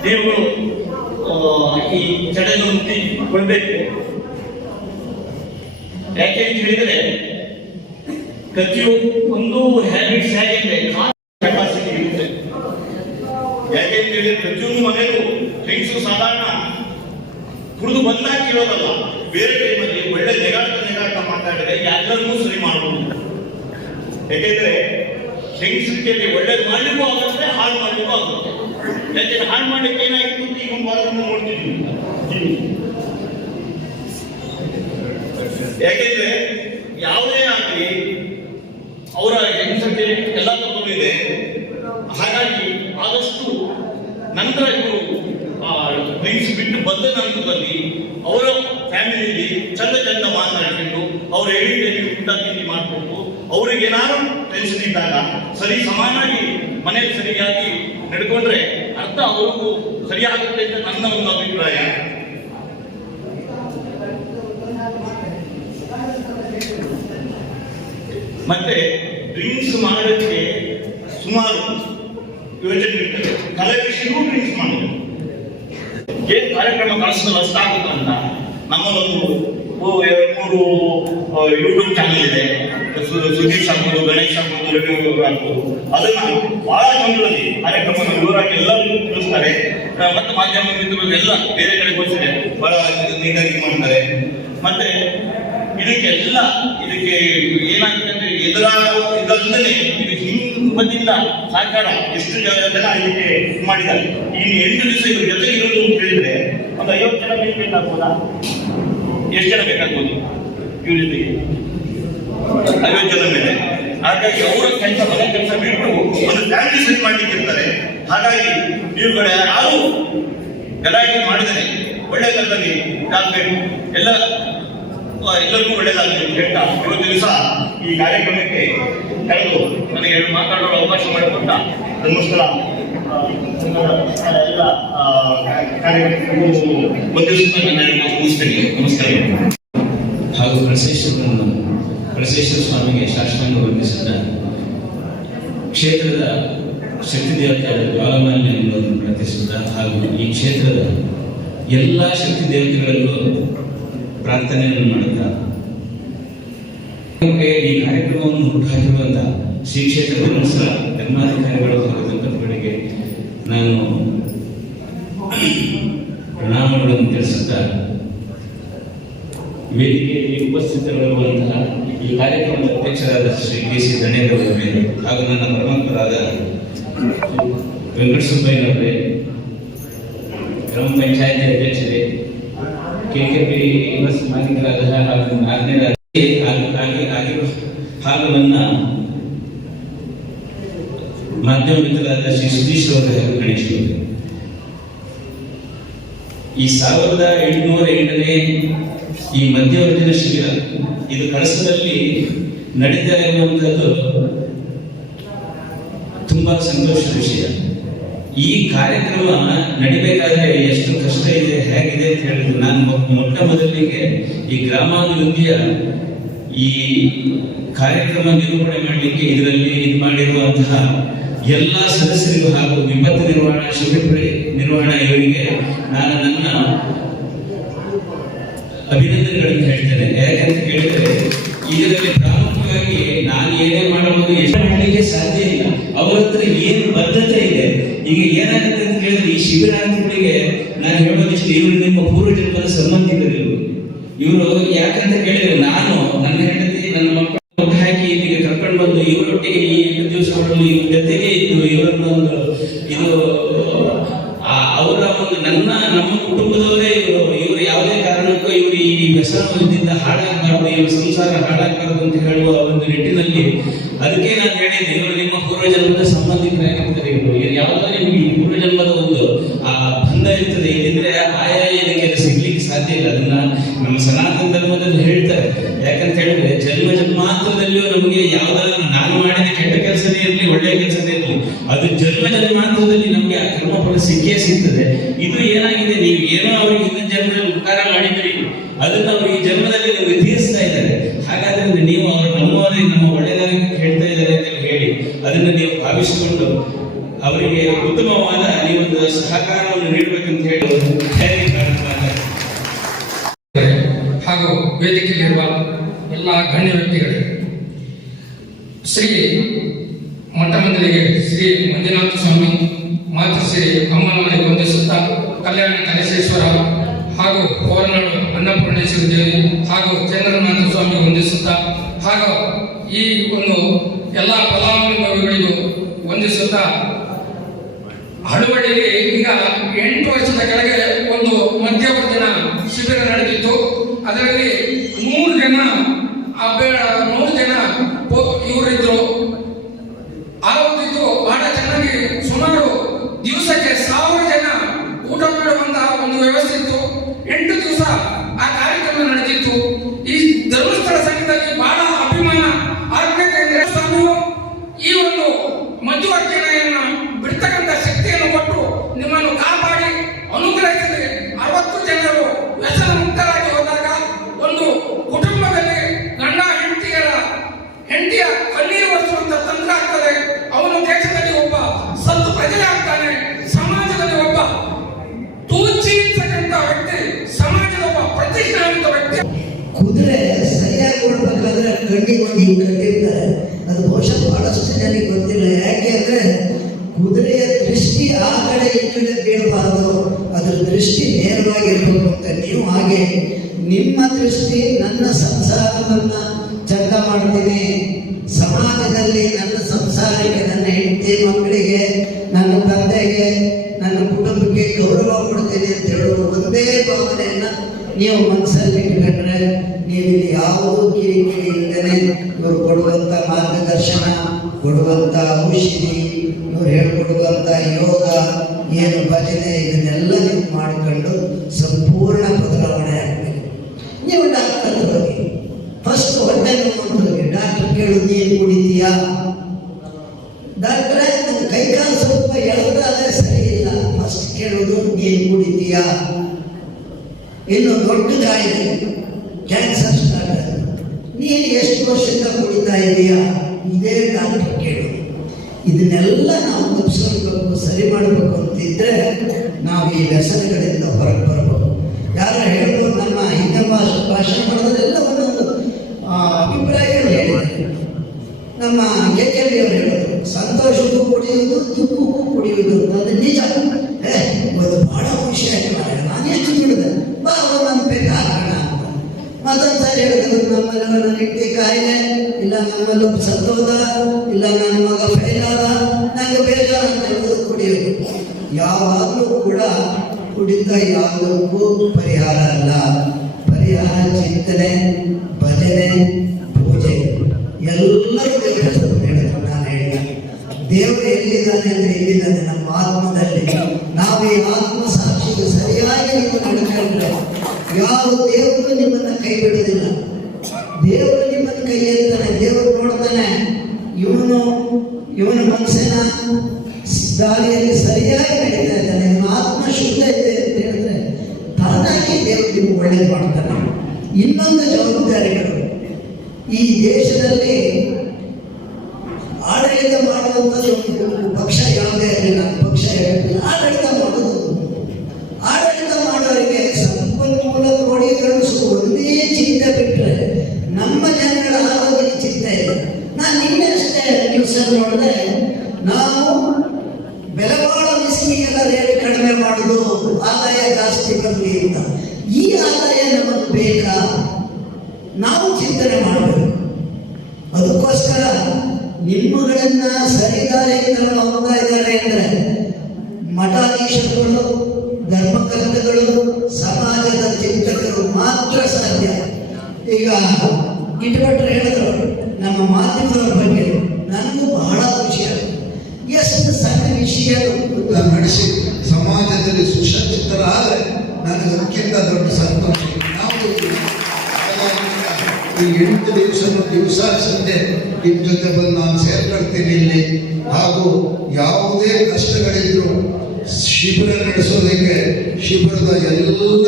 ದೇವರು ಈ ಚಟನ್ನು ಮುಕ್ತಿ ಕೊಡಬೇಕು ಯಾಕೆ ಅಂತ ಹೇಳಿದ್ರೆ ಪ್ರತಿಯೊಂದು ಹ್ಯಾಬಿಟ್ಸ್ ಹೇಗೆ ಕೆಪಾಸಿಟಿ ಇರುತ್ತೆ ಯಾಕೆ ಅಂತ ಹೇಳಿದ್ರೆ ಪ್ರತಿಯೊಂದು ಮನೆಗೂ ಹೆಂಗಸು ಸಾಧಾರಣ ಕುಡಿದು ಬಂದಾಕಿರೋದಲ್ಲ ಬೇರೆ ಟೈಮಲ್ಲಿ ಒಳ್ಳೆ ನೆಗಾಟ ಮಾತಾಡಿದ್ರೆ ಎಲ್ಲರನ್ನೂ ಸರಿ ಮಾಡಬಹುದು ಯಾಕೆಂದ್ರೆ ಹೆಂಗಸರಿಗೆ ಒಳ್ಳೇದು ಮಾಡ್ಲಿಕ್ಕೂ ಆಗುತ್ತೆ ಹಾಳು ಮಾಡ್ಲಿಕ್ಕೂ ಆಗುತ್ತೆ ಯಾಕೆಂದ್ರೆ ಹಾಳು ಮಾಡ್ಲಿಕ್ಕೆ ಏನಾಗಿತ್ತು ಅಂತ ಈಗ ಒಂದು ವಾರದಿಂದ ನೋಡ್ತಿದ್ವಿ ಯಾಕೆಂದ್ರೆ ಯಾವುದೇ ಆಗಲಿ ಅವರ ಹೆಂಗಸರಿಗೆ ಎಲ್ಲ ತಗೊಂಡಿದೆ ಹಾಗಾಗಿ ಆದಷ್ಟು ನಂತರ ಇವರು ಡ್ರಿಂಕ್ಸ್ ಬಿಟ್ಟು ಬಂದ ನಂತರದಲ್ಲಿ ಅವರ ಫ್ಯಾಮಿಲಿಯಲ್ಲಿ ಚಂದ ಮಾತನಾಡಿಕೊಂಡು ಅವ್ರ ಹೇಳಿದಲ್ಲಿ ಊಟ ತಿಂಡಿ ಮಾಡಿಕೊಂಡು ಅವ್ರಿಗೆ ಏನಾದ್ರು ಟೆನ್ಷನ್ ಇದ್ದಾಗ ಸರಿ ಸಮಾನಾಗಿ ಮನೆಯಲ್ಲಿ ಸರಿಯಾಗಿ ನಡ್ಕೊಂಡ್ರೆ ಅರ್ಥ ಅವ್ರಿಗೂ ಸರಿಯಾಗುತ್ತೆ ಅಂತ ನನ್ನ ಒಂದು ಅಭಿಪ್ರಾಯ. ಮತ್ತೆ ಡ್ರಿಂಕ್ಸ್ ಮಾಡೋಕ್ಕೆ ಸುಮಾರು ಯೋಜನೆ ಇರ್ತದೆ, ಕಲೆ ವಿಷಯವೂ ಡ್ರಿಂಕ್ಸ್ ಮಾಡೋದು ಏನ್ ಕಾರ್ಯಕ್ರಮ ಕಳಿಸೋದು ಅಷ್ಟ ಆಗುತ್ತೆ ಅಂತ ನಮ್ಮದೊಂದು 2-3 ಯೂಟ್ಯೂಬ್ ಚಾನಲ್ ಇದೆ, ಸುದೀಶ್ ಆಗ್ಬೋದು, ಗಣೇಶ್ ಆಗ್ಬೋದು, ರವಿ ಆಗ್ಬೋದು, ಅದನ್ನ ಬಹಳ ಜನರಲ್ಲಿ ಕಾರ್ಯಕ್ರಮ ವಿವರವಾಗಿ ಎಲ್ಲರಿಗೂ ತಿಳಿಸ್ತಾರೆ. ಮತ್ತೆ ಮಾಧ್ಯಮ ಮಿತ್ರರು ಎಲ್ಲ ಬೇರೆ ಕಡೆ ಹೋಲಿಸಿದೆ ಬಹಳ ನೀಟಾಗಿ ಮಾಡ್ತಾರೆ. ಮತ್ತೆ ಇದಕ್ಕೆ ಏನಾಗುತ್ತೆ ಅಂದ್ರೆ ಇದಲ್ಲದೆ ಇದು ಹಿಂಬದಿಯಿಂದ ಸಹಕಾರ ಎಷ್ಟು ಜನ ಇದಕ್ಕೆ ಮಾಡಿದ್ದಾರೆ. ಇನ್ನು 8 ದಿವಸ ಇವರು ಜೊತೆ ಇರೋದು ಅಂತ ಹೇಳಿದ್ರೆ ಒಂದು 50 ಜನ ಬೇಕಾಗ್ಬೋದಾ? ಎಷ್ಟು ಜನ ಬೇಕಾಗ್ಬೋದು ಇವ್ರ ಜೊತೆಗೆ? 50 ಜನ ಮೇಲೆ. ಹಾಗಾಗಿ ಅವರ ಕೆಲಸ ಮನೆ ಕೆಲಸ ಬಿಟ್ಟು ಒಂದು ಫ್ಯಾಮಿಲಿ ಸೆಟ್ ಮಾಡ್ಲಿಕ್ಕೆ ಇರ್ತಾರೆ. ಹಾಗಾಗಿ ಇವುಗಳ ಯಾರು ಗಲಾಟೆ ಮಾಡಿದರೆ ಒಳ್ಳೆ ಕಾಲದಲ್ಲಿ ಆಗ್ಬೇಕು, ಎಲ್ಲರಿಗೂ ಒಳ್ಳೆಯದಾಗಬೇಕು ಹೇಳ್ತಾ ಇವತ್ತು ದಿವಸ ಈ ಕಾರ್ಯಕ್ರಮಕ್ಕೆ ಕರೆದು ನನಗೆ ಮಾತಾಡಲು ಅವಕಾಶ ಮಾಡಿಕೊಟ್ಟ ಧರ್ಮಸ್ಥಳ ಎಲ್ಲ ಕಾರ್ಯಕ್ರಮಕ್ಕೂ ಬಂದಿರುತ್ತಾ ನಾನು ಮುಗಿಸ್ತೇನೆ. ನಮಸ್ಕಾರ. ಹಾಗೂ ಪ್ರಸೇಶ್ವರ ಸ್ವಾಮಿಗೆ ಶಾಸನಾಂಗ ವಂದಿಸಿದ ಕ್ಷೇತ್ರದ ಶಕ್ತಿ ದೇವತೆಯಾದ ಜ್ವಾಲಾಮಾಲಿನಿಯನ್ನು ಪ್ರಾರ್ಥಿಸುತ್ತಾ ಹಾಗೂ ಈ ಕ್ಷೇತ್ರದ ಎಲ್ಲ ಶಕ್ತಿ ದೇವತೆಗಳಲ್ಲೂ ಪ್ರಾರ್ಥನೆಯನ್ನು ಮಾಡುತ್ತಾ ಈ ಕಾರ್ಯಕ್ರಮವನ್ನು ಹುಟ್ಟುಹಾಕಿರುವಂತಹ ಶ್ರೀ ಕ್ಷೇತ್ರ ಧರ್ಮಸ್ಥಳ ಧರ್ಮಾಧಿಕಾರಿಗಳು ಹಾಗೂ ದಂಪತಿಗಳಿಗೆ ನಾನು ಪ್ರಣಾಮಗಳನ್ನು ತಿಳಿಸುತ್ತಾ ವೇದಿಕೆಯಲ್ಲಿ ಉಪಸ್ಥಿತರಿರುವಂತಹ ಈ ಕಾರ್ಯಕ್ರಮದ ಅಧ್ಯಕ್ಷರಾದ ಶ್ರೀ ಕೆ.ಸಿ. ಧಣೇರವರೇ ಹಾಗೂ ನನ್ನ ಪ್ರಮುಖರಾದ ವೆಂಕಟಸುಬ್ಬಯ್ಯನವರೇ, ಗ್ರಾಮ ಪಂಚಾಯತಿ ಅಧ್ಯಕ್ಷರೇ, KKP ಬಸ್ ಮಾಲೀಕರಾದ ಹಾಗೂ ಹಾಗೂ ನನ್ನ ಮಾಧ್ಯಮ ಮಿತ್ರರಾದ ಶ್ರೀ ಸುಧೀಶ್ ಅವರೇ ಹಾಗೂ ಗಣೇಶ್ ಅವರೇ, ಈ 1808ನೇ ಈ ಮಧ್ಯವರ್ತಿನ ಶಿಬಿರ ಇದು ಕಳಸದಲ್ಲಿ ನಡೀತಾ ಇರುವಂತದ್ದು ತುಂಬಾ ಸಂತೋಷದ ವಿಷಯ. ಈ ಕಾರ್ಯಕ್ರಮ ನಡಿಬೇಕಾದ್ರೆ ಎಷ್ಟು ಕಷ್ಟ ಇದೆ, ಹೇಗಿದೆ ಅಂತ ಹೇಳಿದ್ರೆ, ನಾನು ಮೊಟ್ಟ ಮೊದಲಿಗೆ ಈ ಗ್ರಾಮಾಭಿವೃದ್ಧಿಯ ಈ ಕಾರ್ಯಕ್ರಮ ನಿರೂಪಣೆ ಮಾಡಲಿಕ್ಕೆ ಇದರಲ್ಲಿ ಇದು ಮಾಡಿರುವಂತಹ ಎಲ್ಲ ಸದಸ್ಯರಿಗೂ ಹಾಗೂ ವಿಪತ್ತು ನಿರ್ವಹಣಾ ಶಿಬಿರ ನಿರ್ವಹಣಾ ಇವರಿಗೆ ನಾನು ನನ್ನ ಅಭಿನಂದನೆಗಳನ್ನು ಹೇಳ್ತೇನೆ. ಯಾಕಂತ ಕೇಳಿದ್ರೆ ಇದರಲ್ಲಿ ಪ್ರಾಮುಖ್ಯವಾಗಿ ನಾನು ಏನೇ ಮಾಡಬಹುದು, ಎಷ್ಟು ಮಾಡಲಿಕ್ಕೆ ಸಾಧ್ಯ ಇಲ್ಲ. ಅವರ ಹತ್ರ ಏನು ಬದ್ಧತೆ ಇದೆ. ಈಗ ಏನಾಗುತ್ತೆ ಅಂತ ಕೇಳಿದ್ರೆ, ಈ ಶಿಬಿರಾರ್ಥಿಗಳಿಗೆ ನಾನು ಹೇಳೋದಿಷ್ಟು, ಇವರು ನಿಮ್ಮ ಪೂರ್ವ ಜನ್ಮದ ಸಂಬಂಧಿಕರು. ಇವರು ಯಾಕಂತ ಕೇಳಿದ್ರೆ, ನಾನು ನನ್ನ ಹೆಂಡತಿ ನನ್ನ ಮಕ್ಕಳು ಹಾಕಿ ಇಲ್ಲಿಗೆ ಕರ್ಕೊಂಡು ಬಂದು ಇವರೊಟ್ಟಿಗೆ ಈ 8 ದಿವಸಗಳಲ್ಲಿ ಇವ್ರ ಜೊತೆಗೆ ಇದ್ದು ಇವರನ್ನೊಂದು ಇದು ಅವರ ಒಂದು ನಮ್ಮ ಕುಟುಂಬದವರೇ ಇವರು ಯಾವುದೇ ಕಾರಣಕ್ಕೂ ಇವರು ಈ ವ್ಯಸನದಿಂದ ಹಾಳಾಗಬಾರ್ದು, ಇವರು ಸಂಸಾರ ಹಾಳಾಗಬಾರ್ದು ಅಂತ ಹೇಳುವ ಒಂದು ನಿಟ್ಟಿನಲ್ಲಿ ಅದಕ್ಕೆ ನಾನು ಹೇಳಿದ್ದೆ, ಇವರು ನಿಮ್ಮ ಪೂರ್ವಜನ್ಮದ ಸಂಬಂಧಿಕರಾಗಿರ್ತಾರೆ. ಇವರು ಯಾವುದೋ ನಿಮಗೆ ಈ ಪೂರ್ವಜನ್ಮದ ಒಂದು ಆ ಬಂಧ ಇರ್ತದೆ. ಇಲ್ಲಿದ್ರೆ ಆಯಾ ಇದಕ್ಕೆ ಅದು ಸಿಗ್ಲಿಕ್ಕೆ ಸಾಧ್ಯ ಇಲ್ಲ. ಅದನ್ನ ನಮ್ಮ ಸನಾತನ ಧರ್ಮದಲ್ಲಿ ಹೇಳ್ತಾರೆ. ಯಾಕಂತ ಹೇಳಿದ್ರೆ, ಜನ್ಮ ಜನ್ಮಾಂತರದಲ್ಲಿಯೂ ನಮಗೆ ಯಾವ್ದಾದ್ರು ನಾನು ಮಾಡಿದ ಕೆಟ್ಟ ಕೆಲಸನೇ ಇರಲಿ, ಒಳ್ಳೆಯ ಕೆಲಸನೇ ಇರಲಿ, ಅದು ಜನ್ಮ ಜನ್ಮಾಂತರದಲ್ಲಿ ನಮಗೆ ಆ ಕರ್ಮ ಫಲ ಸಿಕ್ಕೇ ಸಿಗ್ತದೆ. ಇದು ಏನಾಗಿದೆ, ನೀವು ಏನೋ ಅವರಿಗೆ ಹಿಂದಿನ ಜನ್ಮದಲ್ಲಿ ಉಪಕಾರ ಮಾಡಿದ್ರಿ, ಅದನ್ನ ಅವರು ಈ ಜನ್ಮದಲ್ಲಿ ನಿಮಗೆ ತೀರಿಸ್ತಾ ಇದ್ದಾರೆ. ಹಾಗಾದ್ರೆ ನೀವು ಅವರು ನಮ್ಮವರೇ, ನಮ್ಮ ಒಳ್ಳೆಯದಾಗಿ ಹೇಳ್ತಾ ಇದ್ದಾರೆ ಅಂತ ಹೇಳಿ ಅದನ್ನು ನೀವು ಭಾವಿಸಿಕೊಂಡು ಅವರಿಗೆ ಉತ್ತಮವಾದ ನೀವೊಂದು ಸಹಕಾರವನ್ನು ನೀಡಬೇಕಂತ ಹೇಳಿ ಹಾಗೂ ವೇದಿಕೆಯಲ್ಲಿರುವ ಎಲ್ಲ ಗಣ್ಯ ವ್ಯಕ್ತಿಗಳೇ, ಶ್ರೀ ಮಠ ಮಂದಿರಿಗೆ ಶ್ರೀ ಮಂಜುನಾಥ ಸ್ವಾಮಿ, ಮಾತೃಶ್ರೀ ಅಮ್ಮನವರಿಗೆ ವಂದಿಸುತ್ತಾ, ಕಲ್ಯಾಣ ಕನಸೇಶ್ವರ ಹಾಗೂ ಹೊರನಾಡು ಅನ್ನಪೂರ್ಣೇಶ್ವರಿ ದೇವಿ ಹಾಗೂ ಚಂದ್ರನಾಥ ಸ್ವಾಮಿ ವಂದಿಸುತ್ತಾ, ಹಾಗೂ ಈ ಒಂದು ಎಲ್ಲ ಫಲಾನುಭವಿಗಳಿಗೂ ವಂದಿಸುತ್ತಾ, ಹಳುವಳಿಗೆ ಈಗ 8 ವರ್ಷದ ಕೆಳಗೆ ಒಂದು ಮಧ್ಯವರ್ತಿನ ಶಿಬಿರ ನಡೆದಿತ್ತು. ಅದರಲ್ಲಿ 100 ಜನ ಇವರಿದ್ರು. ಆವತ್ತಿದ್ದು ಬಹಳ ಚೆನ್ನಾಗಿ, ಸುಮಾರು ದಿವಸಕ್ಕೆ 1000 ಜನ ಊಟ ಮಾಡುವಂತಹ ಒಂದು ವ್ಯವಸ್ಥೆ ಇತ್ತು. 8 ದಿವಸ ಆ ಕಾರ್ಯಕ್ರಮ ನಡೆದಿತ್ತು. ಈ ಧರ್ಮಸ್ಥಳ ಸಂಘದಲ್ಲಿ ಬಹಳ ಅಭಿಮಾನ, ಆತ್ಮೀಯತೆ ಅಂದ್ರೆ ಸ್ವಾಮಿಯು ಈ ಒಂದು ಮಧ್ಯವರ್ತಿಯನ್ನು ಬಿಡ್ತಕ್ಕಂಥ ಶಕ್ತಿಯನ್ನು ಕೊಟ್ಟು ನಿಮ್ಮನ್ನು ಕಾಪಾಡಿ ಅನುಗ್ರಹಿಸಿದೆ. 60 ಜನರು ವ್ಯಸನ ಮುಕ್ತರಾಗಿ ಹೋದಾಗ ಒಂದು ಕುಟುಂಬದಲ್ಲಿ ಗಂಡ ಹೆಂಡತಿಯ ಕಣ್ಣೀರು ಒರೆಸುವಂತ ತಂತ್ರ ಆಗ್ತದೆ. ಅವನು ದೇಶದಲ್ಲಿ ಒಬ್ಬ ಸತ್ತು ಪ್ರಜೆ ಆಗ್ತಾನೆ, ಸಮಾಜದಲ್ಲಿ ಒಬ್ಬ ತೂಚಿರ್ತಕ್ಕಂಥ ವ್ಯಕ್ತಿ, ಸಮಾಜದ ಒಬ್ಬ ಪ್ರತಿಷ್ಠಾನಿತ ವ್ಯಕ್ತಿ. ಕುದುರೆ ಸರಿಯಾಗಿ ಕೊಡ್ಬೇಕಾದ್ರೆ ಕಣ್ಣಿಗೊಂದು ಹಿಂಗೆ ಕಟ್ಟಿರ್ತಾರೆ. ಅದು ಬಹುಶಃ ಬಹಳಷ್ಟು ಜನರಿಗೆ ಗೊತ್ತಿಲ್ಲ. ಯಾಕೆ ಅಂದ್ರೆ ಕುದುರೆಯ ದೃಷ್ಟಿ ಆ ಕಡೆ ಈ ಕಡೆ ಬೀಳಬಾರದು, ಅದರ ದೃಷ್ಟಿ ನೇರವಾಗಿರ್ಬೇಕು ಅಂತ. ನೀವು ಹಾಗೆ ನಿಮ್ಮ ದೃಷ್ಟಿ ನನ್ನ ಸಂಸಾರವನ್ನ ಚಂದ ಮಾಡ್ತೀನಿ, ಸಮಾಜದಲ್ಲಿ ನನ್ನ ಸಂಸಾರಕ್ಕೆ, ನನ್ನ ಹೆಂಡತಿ ಮಕ್ಕಳಿಗೆ, ನನ್ನ ತಂದೆಗೆ, ನನ್ನ ಕುಟುಂಬಕ್ಕೆ ಗೌರವ ಕೊಡ್ತೀನಿ ಅಂತ ಹೇಳುವ ಒಂದೇ ಭಾವನೆಯನ್ನ ನೀವು ಮನಸ್ಸಲ್ಲಿ ಇಟ್ಕೊಂಡ್ರೆ, ನೀವು ಇಲ್ಲಿ ಯಾವುದೂ ಕಿರಿಕಿರಿ ಇಲ್ಲದೆ ಇವರು ಕೊಡುವಂಥ ಮಾರ್ಗದರ್ಶನ, ಕೊಡುವಂಥ ಔಷಧಿ, ಇವ್ರು ಹೇಳ್ಕೊಡುವಂಥ ಯೋಗ, ಏನು ಭಜನೆ, ಇದನ್ನೆಲ್ಲ ನೀವು ಮಾಡಿಕೊಂಡು ಸಂಪೂರ್ಣ ಬದಲಾವಣೆ ಆಗಬೇಕು. ನೀವು ಡಾಕ್ಟರ್ ಹೋಗಿ ಫಸ್ಟ್ ಹೊಟ್ಟೆ ನೋವು, ಡಾಕ್ಟರ್ ಕೇಳು ನೀರು ಕುಡಿತೀಯಾ? ಡಾಕ್ಟ್ರೇ ನನ್ನ ಕೈಕಾಲು ಸ್ವಲ್ಪ ಎಳೆದಾದ್ರೆ ಸರಿ ಇಲ್ಲ, ಫಸ್ಟ್ ಕೇಳೋದು ನೀರು ಕುಡಿತೀಯಾ? ಇನ್ನು ದೊಡ್ಡ ಕಾಯಿಲೆ ಕ್ಯಾನ್ಸರ್ ಸ್ಟಾರ್ಟ್ ಆಗಿದೆ, ನೀನು ಎಷ್ಟು ವರ್ಷದಿಂದ ಕುಡಿತಾ ಇದೆಯಾ? ಇದೇ ಡಾಕ್ಟರ್ ಕೇಳು. ಇದನ್ನೆಲ್ಲ ನಾವು ತಪ್ಪಿಸ್ಕೊಳ್ಬೇಕು, ಸರಿ ಮಾಡಬೇಕು ಅಂತಿದ್ರೆ ನಾವು ಈ ವ್ಯಸನಗಳಿಂದ ಹೊರಗೆ ಬರಬೇಕು. ಯಾರು ಹೇಳಿದ್ರು ನಮ್ಮ ಹಿಂದೆ ಭಾಷಣ ಮಾಡೋದ್ರೆಲ್ಲ ಒಂದೊಂದು ಅಭಿಪ್ರಾಯಗಳು ಹೇಳಿದ್ದಾರೆ. ನಮ್ಮ KKB ಅವರು ಹೇಳಿದ್ರು, ಸಂತೋಷಕ್ಕೂ ಕುಡಿಯುವುದು ದುಃಖಕ್ಕೂ ಕುಡಿಯುವುದು ಅದು ನಿಜ. ಒಂದು ಬಹಳ ಖುಷಿ ಆಯ್ತು, ನಾನು ಎಷ್ಟು ದುಡಿದೆ ಬಾ ನನ್ನ ಬೇಕಾ ಹಾಕೋಣ ಅಂತ. ಮತ್ತೊಂದು ಸಾರಿ ಹೇಳಿದ್ರು, ನಮ್ಮಲ್ಲಿ ನನ್ನ ಹೆಂಡತಿ ಕಾಯಿಲೆ, ಇಲ್ಲ ನಮ್ಮಲ್ಲಿ ಸತ್ತೋದ, ಇಲ್ಲ ನನ್ನ ಮಗ ಫೈಲ್ ಆದ, ನನಗೆ ಬೇಜಾರು ಅಂತ ಹೇಳೋದು ಕುಡಿಯೋದು. ಯಾವಾಗಲೂ ಕೂಡ ಕುಡಿತ ಯಾವುದಕ್ಕೂ ಪರಿಹಾರ ಅಲ್ಲ. ಪರಿಹಾರ ಚಿಂತನೆ, ಭಜನೆ, ಪೂಜೆ ಎಲ್ಲರೂ ದೇವರ ಹೆಸರು ಹೇಳಿದ್ರು. ನಾನು ಹೇಳಿದ ದೇವರು ಎಲ್ಲಿದ್ದಾನೆ ಅಂದರೆ ಎಲ್ಲಿದ್ದಾನೆ ನಮ್ಮ ಆತ್ಮದಲ್ಲಿ. ನಾವು ಈ ಆತ್ಮ ಸಾಕ್ಷಿಗೆ ಸರಿಯಾಗಿ ನೀವು ನಡ್ಕೊಂಡ್ರೆ ಯಾವ ದೇವರು ನಿಮ್ಮನ್ನು ಕೈ ಬಿಡುವುದಿಲ್ಲ. ದೇವರು ನಿಮ್ಮನ್ನು ಕೈ ಎತ್ತಾನೆ, ದೇವರು ನೋಡ್ತಾನೆ. ಇವನ ಮನಸ್ಸಿನ ದಾರಿಯಲ್ಲಿ ಸರಿಯಾಗಿ ನಡೀತಾ ಇದ್ದಾನೆ, ನಿಮ್ಮ ಆತ್ಮ ಶುದ್ಧ ಇದೆ ಅಂತ ಹೇಳಿದ್ರೆ ತಾನಾಗಿ ದೇವರು ನಿಮ್ಗೆ ಒಳ್ಳೇದು ಮಾಡ್ತಾನೆ. ಇನ್ನೊಂದು ಜವಾಬ್ದಾರಿಗಳು, ಈ ದೇಶದಲ್ಲಿ ಆಡಳಿತ ಮಾಡುವಂಥದ್ದು ಒಂದು ಪಕ್ಷ ಯಾವುದೇ ಇರಲಿಲ್ಲ, ಪಕ್ಷ ಹೇಳಿಲ್ಲ, ಆಡಳಿತ ಮಾಡೋದು. ಆಡಳಿತ ಮಾಡೋರಿಗೆ ಸಂಪನ್ಮೂಲ ಕ್ರೋಢೀಕರಿಸುವ ಒಂದೇ ಚಿಂತೆ ಬಿಟ್ಟರೆ ನಮ್ಮ ಜನಗಳ ಆರೋಗ್ಯದ ಚಿಂತೆ ಇದೆ. ನಾನು ನಿನ್ನೆ ಅಷ್ಟೇ ನ್ಯೂಸಲ್ಲಿ ನೋಡಿದೆ, ನಾವು ಬೆಲೆಬಾಳೋ ಬಿಸಿಲಿಗೆಲ್ಲ ರೇಟ್ ಕಡಿಮೆ ಮಾಡೋದು, ಆದಾಯ ಜಾಸ್ತಿ ಬರಲಿ ಅಂತ. ಈ ಆದಾಯ ನಮಗೆ ಬೇಕಾ? ನಾವು ಚಿಂತನೆ ಮಾಡಬೇಕು. ಅದಕ್ಕೋಸ್ಕರ ನಿಮ್ಮಗಳನ್ನ ಸರಿದಾರಿಗೆ ತಗೊಂಡು ಹೋಗ್ತಾ ಇದ್ದಾರೆ ಅಂದರೆ ಮಠಾಧೀಶರುಗಳು, ಧರ್ಮಕರ್ತಗಳು, ಸಮಾಜದ ಚಿಂತಕರು ಮಾತ್ರ ಸಾಧ್ಯ. ಈಗ ಇಟ್ಬಿಟ್ರೆ ಹೇಳಿದ್ರು ನಮ್ಮ ಮಾಧ್ಯಮದವರ ಬಗ್ಗೆ ನನಗೂ ಬಹಳ ಖುಷಿ ಆಗುತ್ತೆ. ಎಷ್ಟು ಸಣ್ಣ ವಿಷಯ ನಡೆಸಿ ಸಮಾಜದಲ್ಲಿ ಸುಸಜ್ಜಿತರಾದರೆ ನನಗೆ ಅದಕ್ಕಿಂತ ದೊಡ್ಡ ಸಂತೋಷ. ನಾವು ಈ 8 ದಿವಸ ಸಂಜೆ ನಿಮ್ಮ ಜೊತೆ ಬಂದು ನಾನು ಸೇರ್ಕೊಳ್ತೀನಿ ಇಲ್ಲಿ. ಹಾಗೂ ಯಾವುದೇ ಕಷ್ಟಗಳಿದ್ರು ಶಿಬಿರ ನಡೆಸೋದಕ್ಕೆ ಶಿಬಿರದ ಎಲ್ಲ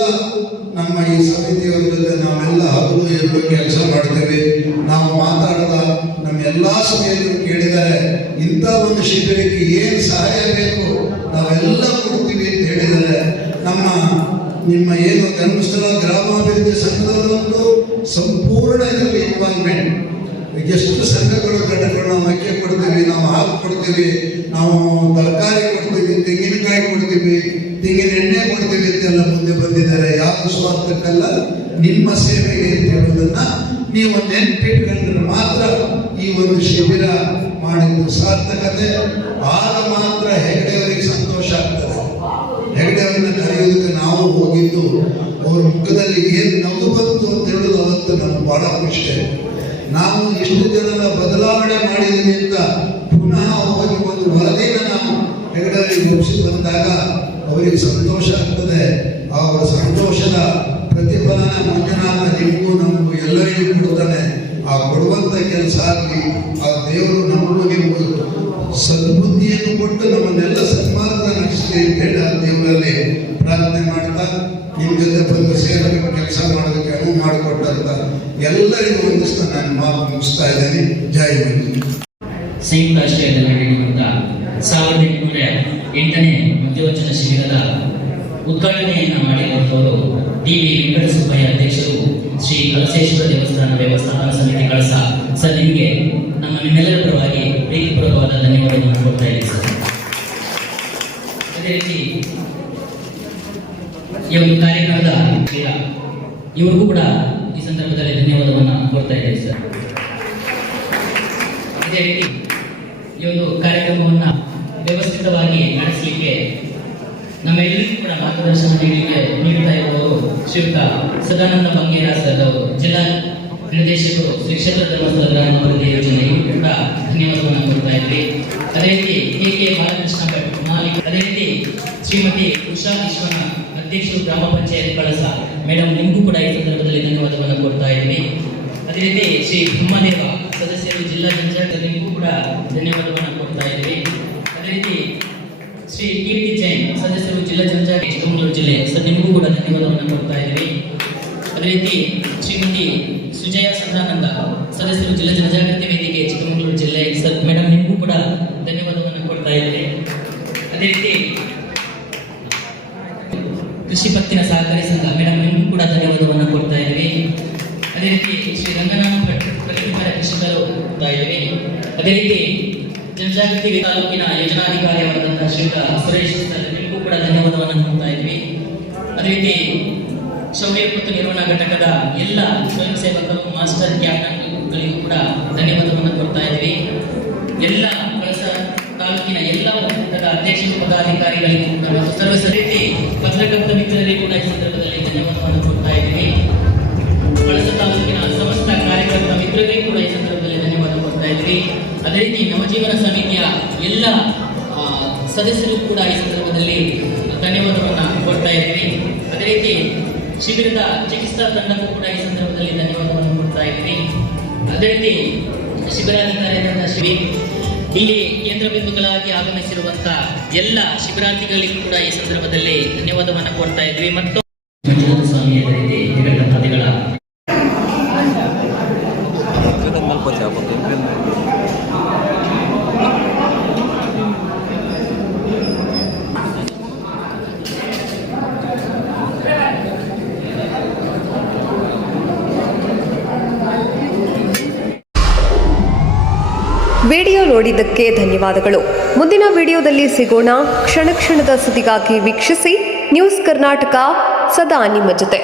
ನಮ್ಮ ಈ ಸಮಿತಿಯವರ ಜೊತೆ ನಾವೆಲ್ಲ ಹಗಲು ಇರಲು ಕೆಲಸ ಮಾಡ್ತೇವೆ. ನಾವು ಮಾತಾಡಿದ ನಮ್ಮ ಎಲ್ಲ ಸ್ನೇಹಿತರು ಕೇಳಿದ್ದಾರೆ, ಇಂಥ ಒಂದು ಶಿಬಿರಕ್ಕೆ ಏನು ಸಹಾಯ ಬೇಕು ನಾವೆಲ್ಲ ಕೊಡ್ತೀವಿ ಅಂತ ಹೇಳಿದ್ದಾರೆ. ನಿಮ್ಮ ಏನು ಧರ್ಮಸ್ಥಳ ಗ್ರಾಮಾಭಿವೃದ್ಧಿ ಸಂಘದವರಂತೂ ಸಂಪೂರ್ಣ ಇದರಲ್ಲಿ ಇನ್ವಾಲ್ವ್ಮೆಂಟ್. ಎಷ್ಟು ಸಂಘಗಳು ಘಟಕಗಳು, ನಾವು ಅಕ್ಕಿ ಕೊಡ್ತೀವಿ, ನಾವು ಹಾಲು ಕೊಡ್ತೀವಿ, ನಾವು ತರಕಾರಿ ಕೊಡ್ತೀವಿ, ತೆಂಗಿನಕಾಯಿ ಕೊಡ್ತೀವಿ, ತೆಂಗಿನ ಎಣ್ಣೆ ಕೊಡ್ತೀವಿ ಅಂತೆಲ್ಲ ಮುಂದೆ ಬಂದಿದ್ದಾರೆ. ಯಾವ ಸ್ವಾರ್ಥಕ್ಕಲ್ಲ, ನಿಮ್ಮ ಸೇವೆಗೆ ಅಂತ ಹೇಳೋದನ್ನ ನೀವು ನೆನಪಿಟ್ಕೊಂಡ್ರೆ ಮಾತ್ರ ಈ ಒಂದು ಶಿಬಿರ ಮಾಡಿದ್ದು ಸಾರ್ಥಕತೆ. ಆಗ ಮಾತ್ರ ಹೆಗಡೆಯವರಿಗೆ ಸಂತೋಷ ಆಗ್ತದೆ. ಹೆಗಡೆಯವರನ್ನ ಕರೆಯೋದಕ್ಕೆ ನಾವು ಹೋಗಿದ್ದು, ಅವ್ರ ಮುಖದಲ್ಲಿ ಏನು ನಗು ಬಂತು ಅಂತ ಹೇಳೋದು ಅವತ್ತು ನಮ್ಗೆ ಬಹಳ ಖುಷಿ. ನಾವು ಇಷ್ಟು ಜನರ ಬದಲಾವಣೆ ಮಾಡಿದ್ದೀವಿ ಅಂತ ಪುನಃ ಹೋಗಿ ಒಂದು ವರದಿನ ನಾವು ಹೆಗಡೆಯವರಿಗೆ ಒಪ್ಪಿಸಿ ಬಂದಾಗ ಅವರಿಗೆ ಸಂತೋಷ ಆಗ್ತದೆ. ಅವರ ಸಂತೋಷದ ಪ್ರತಿಫಲನ ಮಂಜುನಾಥ ನಿಮಗೂ ನಮಗೂ ಎಲ್ಲರಿಗೂ ಕೊಡ್ತಾನೆ. ಆ ಕೊಡುವಂಥ ಕೆಲಸ ಆಗಲಿ, ಆ ದೇವರು ನಮಗೂ ನಿಮಗೂ ಸದ್ಬುದ್ಧಿಯನ್ನು ಕೊಟ್ಟು ನಮ್ಮನ್ನೆಲ್ಲ ಸನ್ಮಾರ್ಗ ನಡೆಸಲಿ ಅಂತ ಹೇಳಿ ಆ ದೇವರಲ್ಲಿ ಪ್ರಾರ್ಥನೆ ಮಾಡ್ತಾ ನಿಮ್ಮ ಜೊತೆ ಬಂದು ಸೇರಬೇಕು, ಕೆಲಸ ಮಾಡೋದಕ್ಕೆ ಅನುವು ಮಾಡಿಕೊಟ್ಟಂತ ಎಲ್ಲರಿಗೂ ವಂದಿಸ್ತಾ ನಾನು ಮಾತು ಮುಗಿಸ್ತಾ ಇದ್ದೀನಿ. ಜೈ ಹಿಂದ್. ಸಂಯುಕ್ತ ಆಶ್ರಯದಲ್ಲಿ ನಡೆಯುವಂಥ 1808ನೇ ಮಧ್ಯವಚನ ಶಿಬಿರದ ಉದ್ಘಾಟನೆಯನ್ನು ಮಾಡಿರುವಂಥವರು ಡಿ.ವಿ. ವೆಂಕಟಸುಬ್ಬಯ್ಯ ಅಧ್ಯಕ್ಷರು, ಶ್ರೀ ಕಳಸೇಶ್ವರ ದೇವಸ್ಥಾನ ವ್ಯವಸ್ಥಾಪನಾ ಸಮಿತಿ ಕಳಸ. ಸರ್, ನಿಮಗೆ ನಿಮ್ಮೆಲ್ಲರ ಪರವಾಗಿ ಪ್ರೀತಿಪೂರ್ವಕವಾದ ಧನ್ಯವಾದಗಳನ್ನು ಕೊಡ್ತಾ ಇದ್ದೀವಿ ಸರ್. ಅದೇ ರೀತಿ ಈ ಒಂದು ಕಾರ್ಯಕ್ರಮದ ಇವರಿಗೂ ಕೂಡ ಈ ಸಂದರ್ಭದಲ್ಲಿ ಧನ್ಯವಾದವನ್ನು ಕೊಡ್ತಾ ಇದ್ದೀವಿ ಸರ್. ಅದೇ ರೀತಿ ಈ ಒಂದು ಕಾರ್ಯಕ್ರಮವನ್ನು ವ್ಯವಸ್ಥಿತವಾಗಿ ನಡೆಸಲಿಕ್ಕೆ ನಮ್ಮೆಲ್ಲರಿಗೂ ಕೂಡ ಮಾರ್ಗದರ್ಶನ ನೀಡುತ್ತಾ ಇರುವವರು ಶ್ರೀಯುತ ಸದಾನಂದ ಬಂಗೇರ ಸರ್ ಅವರು, ಜಿಲ್ಲಾ ನಿರ್ದೇಶಕರು, ಶ್ರೀ ಕ್ಷೇತ್ರ ಧರ್ಮಸ್ಥಳ ಗ್ರಾಮಾಭಿವೃದ್ಧಿ ಯೋಜನೆ, ಇವರು ಕೂಡ ಧನ್ಯವಾದವನ್ನು ಕೊಡ್ತಾ ಇದ್ವಿ. ಅದೇ ರೀತಿ ಕೆ ಬಾಲಕೃಷ್ಣ ಭಟ್ ಮಾಲೀಕ, ಅದೇ ರೀತಿ ಶ್ರೀಮತಿ ಉಷಾ ವಿಶ್ವನಾಥ್ ಅಧ್ಯಕ್ಷರು ಗ್ರಾಮ ಪಂಚಾಯತ್ ಕಳಸ ಮೇಡಮ್, ನಿಮಗೂ ಕೂಡ ಈ ಸಂದರ್ಭದಲ್ಲಿ ಧನ್ಯವಾದವನ್ನು ಕೊಡ್ತಾ ಇದ್ವಿ. ಅದೇ ರೀತಿ ಶ್ರೀ ಬ್ರಹ್ಮದೇವ ಸದಸ್ಯರು ಜಿಲ್ಲಾ ಪಂಚಾಯತ್, ನಿಮಗೂ ಕೂಡ ಧನ್ಯವಾದವನ್ನು ಕೊಡ್ತಾ ಇದ್ವಿ. ಅದೇ ರೀತಿ ಶ್ರೀ ಕೀರ್ತಿ ಜೈನ್ ಸದಸ್ಯರು ಜಿಲ್ಲಾ ಪಂಚಾಯತ್ ಚಿಕ್ಕಮಗಳೂರು ಜಿಲ್ಲೆ, ಸರ್ ನಿಮಗೂ ಕೂಡ ಧನ್ಯವಾದವನ್ನು ಕೊಡ್ತಾ ಇದ್ವಿ. ಅದೇ ರೀತಿ ಶ್ರೀಮತಿ ಸುಜಯ ಸದಾನಂದ ಸದಸ್ಯರು ಜಿಲ್ಲಾ ಜನಜಾಗೃತಿ ವೇದಿಕೆ ಚಿಕ್ಕಮಗಳೂರು ಜಿಲ್ಲೆ, ಸರ್ ಮೇಡಮ್ ನಿಮಗೂ ಕೂಡ ಧನ್ಯವಾದ ಅದೇ ರೀತಿ ಕೃಷಿ ಪತ್ತಿನ ಸಹಕಾರಿ ಸಂಘ ಮೇಡಮ್ ನಿಮಗೂ ಕೂಡ ಧನ್ಯವಾದವನ್ನು ಕೊಡ್ತಾ ಇದ್ದೀವಿ. ಅದೇ ರೀತಿ ಶ್ರೀ ರಂಗನಾಥ ಭಟ್ ಪ್ರಗತಿಪರ ಕೃಷಿಕರು ಕೊಡ್ತಾ ಇದ್ದೀವಿ. ಅದೇ ರೀತಿ ಜನಜಾಗೃತಿ ತಾಲೂಕಿನ ಯೋಜನಾಧಿಕಾರಿಯಾದಂತಹ ಶ್ರೀಯುತ ಸುರೇಶ್ ಸರ್ ನಿಮಗೂ ಕೂಡ ಧನ್ಯವಾದವನ್ನು ಕೊಡ್ತಾ ಇದ್ವಿ. ಅದೇ ರೀತಿ ಶೌರ್ಯ ಮತ್ತು ನಿರ್ವಹಣಾ ಘಟಕದ ಎಲ್ಲ ಸ್ವಯಂ ಸೇವಕರು ಮಾಸ್ಟರ್ ಕ್ಯಾಪ್ಟನ್ಗಳಿಗೂ ಕೂಡ ಧನ್ಯವಾದವನ್ನು ಕೊಡ್ತಾ ಇದ್ವಿ. ಎಲ್ಲ ಕಳಸ ತಾಲೂಕಿನ ಎಲ್ಲ ಹಂತದ ಅಧ್ಯಕ್ಷ ಪದಾಧಿಕಾರಿಗಳಿಗೂ ಮತ್ತು ಸರ್ವ ರೀತಿ ಪತ್ರಕರ್ತ ಮಿತ್ರರಿಗೆ ಕೂಡ ಈ ಸಂದರ್ಭದಲ್ಲಿ ಧನ್ಯವಾದವನ್ನು ಕೊಡ್ತಾ ಇದ್ವಿ. ಕಳಸ ತಾಲೂಕಿನ ಸಮಸ್ತ ಕಾರ್ಯಕರ್ತ ಮಿತ್ರರಿಗೆ ಕೂಡ ಈ ಸಂದರ್ಭದಲ್ಲಿ ಧನ್ಯವಾದ ಕೊಡ್ತಾ ಇದ್ವಿ. ಅದೇ ರೀತಿ ನವಜೀವನ ಸಮಿತಿಯ ಎಲ್ಲ ಸದಸ್ಯರು ಕೂಡ ಈ ಸಂದರ್ಭದಲ್ಲಿ ಧನ್ಯವಾದವನ್ನು ಕೊಡ್ತಾ ಇದ್ವಿ. ಅದೇ ರೀತಿ ಶಿಬಿರದ ಚಿಕಿತ್ಸಾ ತಂಡಕ್ಕೂ ಕೂಡ ಈ ಸಂದರ್ಭದಲ್ಲಿ ಧನ್ಯವಾದವನ್ನು ಕೊಡ್ತಾ ಇದ್ವಿ. ಅದೇ ರೀತಿ ಶಿಬಿರಾಧಿಕಾರಿಯಾದ ಶ್ರೀ ಇಲ್ಲಿ ಕೇಂದ್ರ ಬಿಂದುಗಳಾಗಿ ಆಗಮಿಸಿರುವಂತಹ ಎಲ್ಲ ಶಿಬಿರಾರ್ಥಿಗಳಿಗೂ ಕೂಡ ಈ ಸಂದರ್ಭದಲ್ಲಿ ಧನ್ಯವಾದವನ್ನು ಕೊಡ್ತಾ ಇದ್ವಿ. ಮತ್ತು ಮಂಜುನಾಥ ಸ್ವಾಮಿ ಅದೇ ರೀತಿ ವಿವಿಧ ದಂಪತಿಗಳ ವಿಡಿಯೋ ನೋಡಿದ್ದಕ್ಕೆ ಧನ್ಯವಾದಗಳು. ಮುಂದಿನ ವಿಡಿಯೋದಲ್ಲಿ ಸಿಗೋಣ. ಕ್ಷಣ ಕ್ಷಣದ ಸುದ್ದಿಗಾಗಿ ವೀಕ್ಷಿಸಿ ನ್ಯೂಸ್ ಕರ್ನಾಟಕ, ಸದಾ ನಿಮ್ಮ ಜೊತೆ.